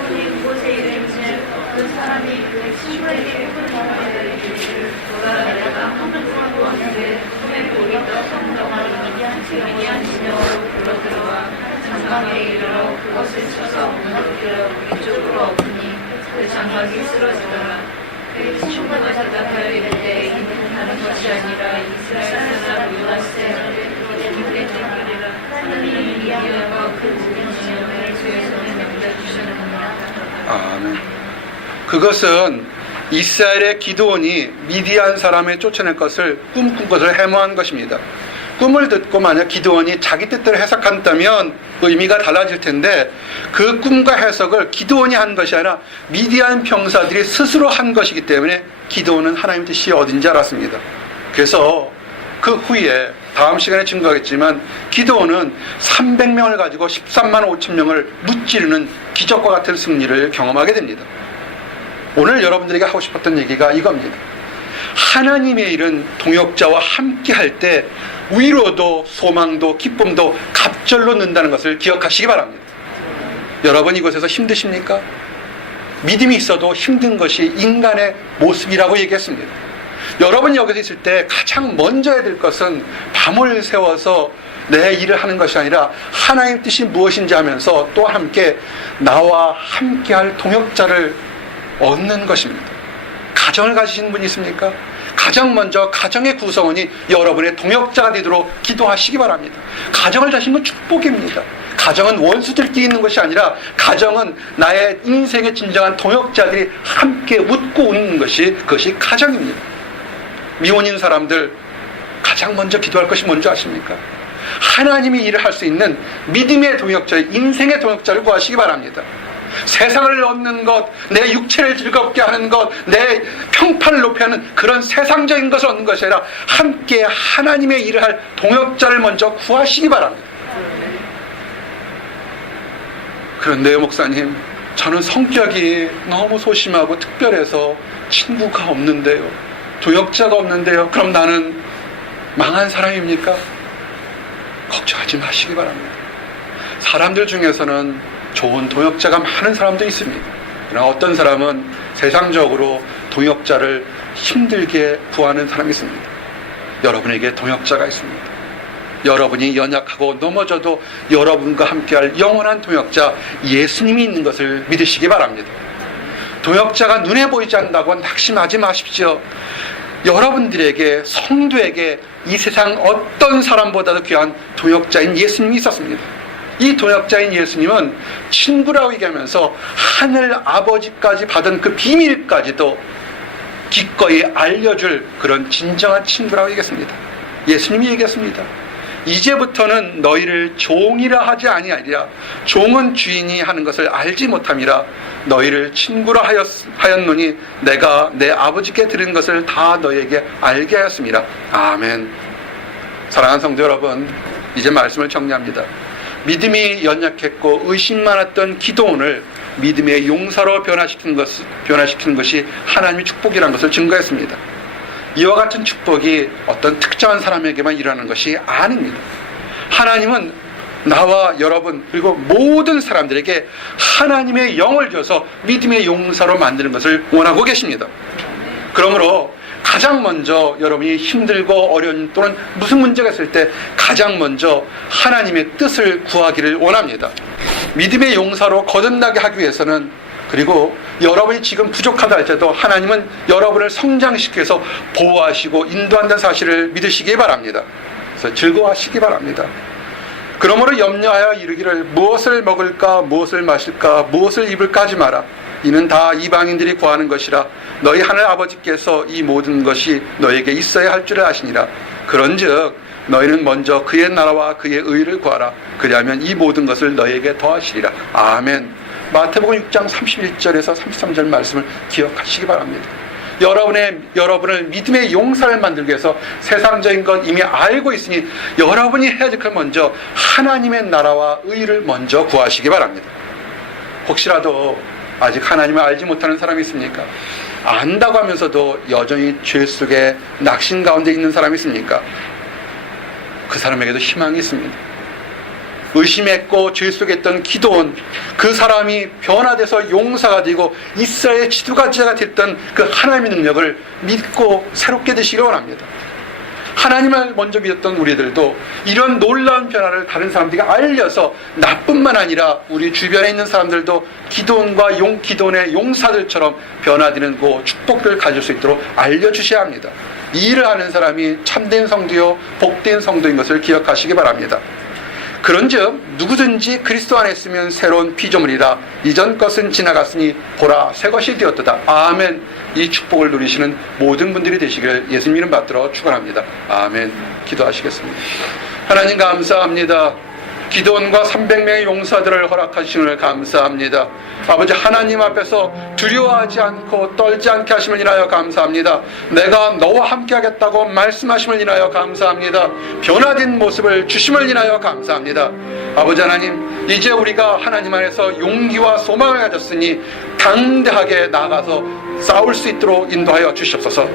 그곳에 이르기를 그 사람이 그 친구에게 이르기를 돌아가다가 한번 보았는데 꿈에 보리가 성동하니 미디안 진영으로 불러들어와 장막에 이르러 그것을 쳐서 무너뜨려 위쪽으로 엎으니 그 장막이 쓰러지더라. 그 친구가 대답하여 이르되 이는 다른 것이 아니라 이스라엘 사람 요나스의 이들의 뜻이라. 하나님이 미디안과 그 모든 진영을 주의 손에 넘겨주셨느니라. 아멘. 그것은 이스라엘의 기드온이 미디안 사람을 쫓아낼 것을 꿈꾼 것을 해모한 것입니다. 꿈을 듣고 만약 기드온이 자기 뜻대로 해석한다면 의미가 달라질 텐데 그 꿈과 해석을 기드온이 한 것이 아니라 미디안 병사들이 스스로 한 것이기 때문에 기드온은 하나님 뜻이 어딘지 알았습니다. 그래서 그 후에 다음 시간에 증거하겠지만 기드온은 300명을 가지고 13만 5천 명을 무찌르는 기적과 같은 승리를 경험하게 됩니다. 오늘 여러분들에게 하고 싶었던 얘기가 이겁니다. 하나님의 일은 동역자와 함께 할 때 위로도 소망도 기쁨도 갑절로 는다는 것을 기억하시기 바랍니다. 여러분 이곳에서 힘드십니까? 믿음이 있어도 힘든 것이 인간의 모습이라고 얘기했습니다. 여러분이 여기서 있을 때 가장 먼저 해야 될 것은 밤을 새워서 내 일을 하는 것이 아니라 하나님의 뜻이 무엇인지 하면서 또 함께 나와 함께할 동역자를 얻는 것입니다. 가정을 가지신 분이 있습니까? 가장 먼저 가정의 구성원이 여러분의 동역자가 되도록 기도하시기 바랍니다. 가정을 다신 건 축복입니다. 가정은 원수들끼리 있는 것이 아니라 가정은 나의 인생의 진정한 동역자들이 함께 웃고 웃는 것이 그것이 가정입니다. 미혼인 사람들 가장 먼저 기도할 것이 뭔지 아십니까? 하나님이 일을 할 수 있는 믿음의 동역자, 인생의 동역자를 구하시기 바랍니다. 세상을 얻는 것, 내 육체를 즐겁게 하는 것, 내 평판을 높이 하는 그런 세상적인 것을 얻는 것이 아니라 함께 하나님의 일을 할 동역자를 먼저 구하시기 바랍니다. 그런데요 목사님, 저는 성격이 너무 소심하고 특별해서 친구가 없는데요, 동역자가 없는데요, 그럼 나는 망한 사람입니까? 걱정하지 마시기 바랍니다. 사람들 중에서는 좋은 동역자가 많은 사람도 있습니다. 그러나 어떤 사람은 세상적으로 동역자를 힘들게 구하는 사람이 있습니다. 여러분에게 동역자가 있습니다. 여러분이 연약하고 넘어져도 여러분과 함께할 영원한 동역자 예수님이 있는 것을 믿으시기 바랍니다. 동역자가 눈에 보이지 않는다고 낙심하지 마십시오. 여러분들에게, 성도에게 이 세상 어떤 사람보다도 귀한 동역자인 예수님이 있었습니다. 이 동역자인 예수님은 친구라고 얘기하면서 하늘 아버지까지 받은 그 비밀까지도 기꺼이 알려줄 그런 진정한 친구라고 얘기했습니다. 예수님이 얘기했습니다. 이제부터는 너희를 종이라 하지 아니하리라. 종은 주인이 하는 것을 알지 못함이라. 너희를 친구라 하였노니 내가 내 아버지께 들은 것을 다 너희에게 알게 하였습니다. 아멘. 사랑하는 성도 여러분, 이제 말씀을 정리합니다. 믿음이 연약했고 의심 많았던 기도원을 믿음의 용사로 변화시키는 것이 하나님의 축복이라는 것을 증거했습니다. 이와 같은 축복이 어떤 특정한 사람에게만 일어나는 것이 아닙니다. 하나님은 나와 여러분 그리고 모든 사람들에게 하나님의 영을 줘서 믿음의 용사로 만드는 것을 원하고 계십니다. 그러므로 가장 먼저 여러분이 힘들고 어려운 또는 무슨 문제가 있을 때 가장 먼저 하나님의 뜻을 구하기를 원합니다. 믿음의 용사로 거듭나게 하기 위해서는, 그리고 여러분이 지금 부족하다 할지라도 하나님은 여러분을 성장시켜서 보호하시고 인도한다는 사실을 믿으시기 바랍니다. 그래서 즐거워하시기 바랍니다. 그러므로 염려하여 이르기를 무엇을 먹을까 무엇을 마실까 무엇을 입을까 하지 마라. 이는 다 이방인들이 구하는 것이라. 너희 하늘 아버지께서 이 모든 것이 너에게 있어야 할 줄을 아시니라. 그런즉 너희는 먼저 그의 나라와 그의 의를 구하라. 그리하면 이 모든 것을 너희에게 더하시리라. 아멘. 마태복음 6장 31절에서 33절 말씀을 기억하시기 바랍니다. 여러분을 믿음의 용사를 만들기 위해서 세상적인 건 이미 알고 있으니 여러분이 해야 될 건 먼저 하나님의 나라와 의를 먼저 구하시기 바랍니다. 혹시라도 아직 하나님을 알지 못하는 사람이 있습니까? 안다고 하면서도 여전히 죄 속에 낙심 가운데 있는 사람이 있습니까? 그 사람에게도 희망이 있습니다. 의심했고 죄 속에 있던 기도원, 그 사람이 변화돼서 용사가 되고 이스라엘의 지도자가 됐던 그 하나님의 능력을 믿고 새롭게 되시기 원합니다. 하나님을 먼저 믿었던 우리들도 이런 놀라운 변화를 다른 사람들에게 알려서 나뿐만 아니라 우리 주변에 있는 사람들도 기도원과 기도원의 용사들처럼 변화되는 그 축복들을 가질 수 있도록 알려주셔야 합니다. 이 일을 하는 사람이 참된 성도요 복된 성도인 것을 기억하시기 바랍니다. 그런즉 누구든지 그리스도 안에 있으면 새로운 피조물이라. 이전 것은 지나갔으니 보라 새 것이 되었도다. 아멘. 이 축복을 누리시는 모든 분들이 되시기를 예수님 이름 받들어 축원합니다. 아멘. 기도하시겠습니다. 하나님 감사합니다. 기도원과 300명의 용사들을 허락하시는 감사합니다. 아버지 하나님 앞에서 두려워하지 않고 떨지 않게 하심을 인하여 감사합니다. 내가 너와 함께 하겠다고 말씀하심을 인하여 감사합니다. 변화된 모습을 주심을 인하여 감사합니다. 아버지 하나님, 이제 우리가 하나님 안에서 용기와 소망을 가졌으니 당대하게 나아가서 싸울 수 있도록 인도하여 주시옵소서.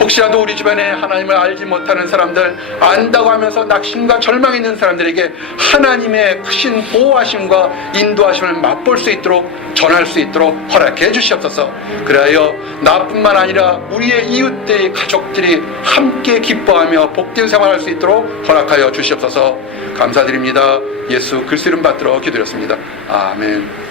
혹시라도 우리 주변에 하나님을 알지 못하는 사람들, 안다고 하면서 낙심과 절망이 있는 사람들에게 하나님의 크신 보호하심과 인도하심을 맛볼 수 있도록, 전할 수 있도록 허락해 주시옵소서. 그리하여 나뿐만 아니라 우리의 이웃들의 가족들이 함께 기뻐하며 복된 생활할 수 있도록 허락하여 주시옵소서. 감사드립니다. 예수 그리스도 이름 받들어 기도드렸습니다. 아멘.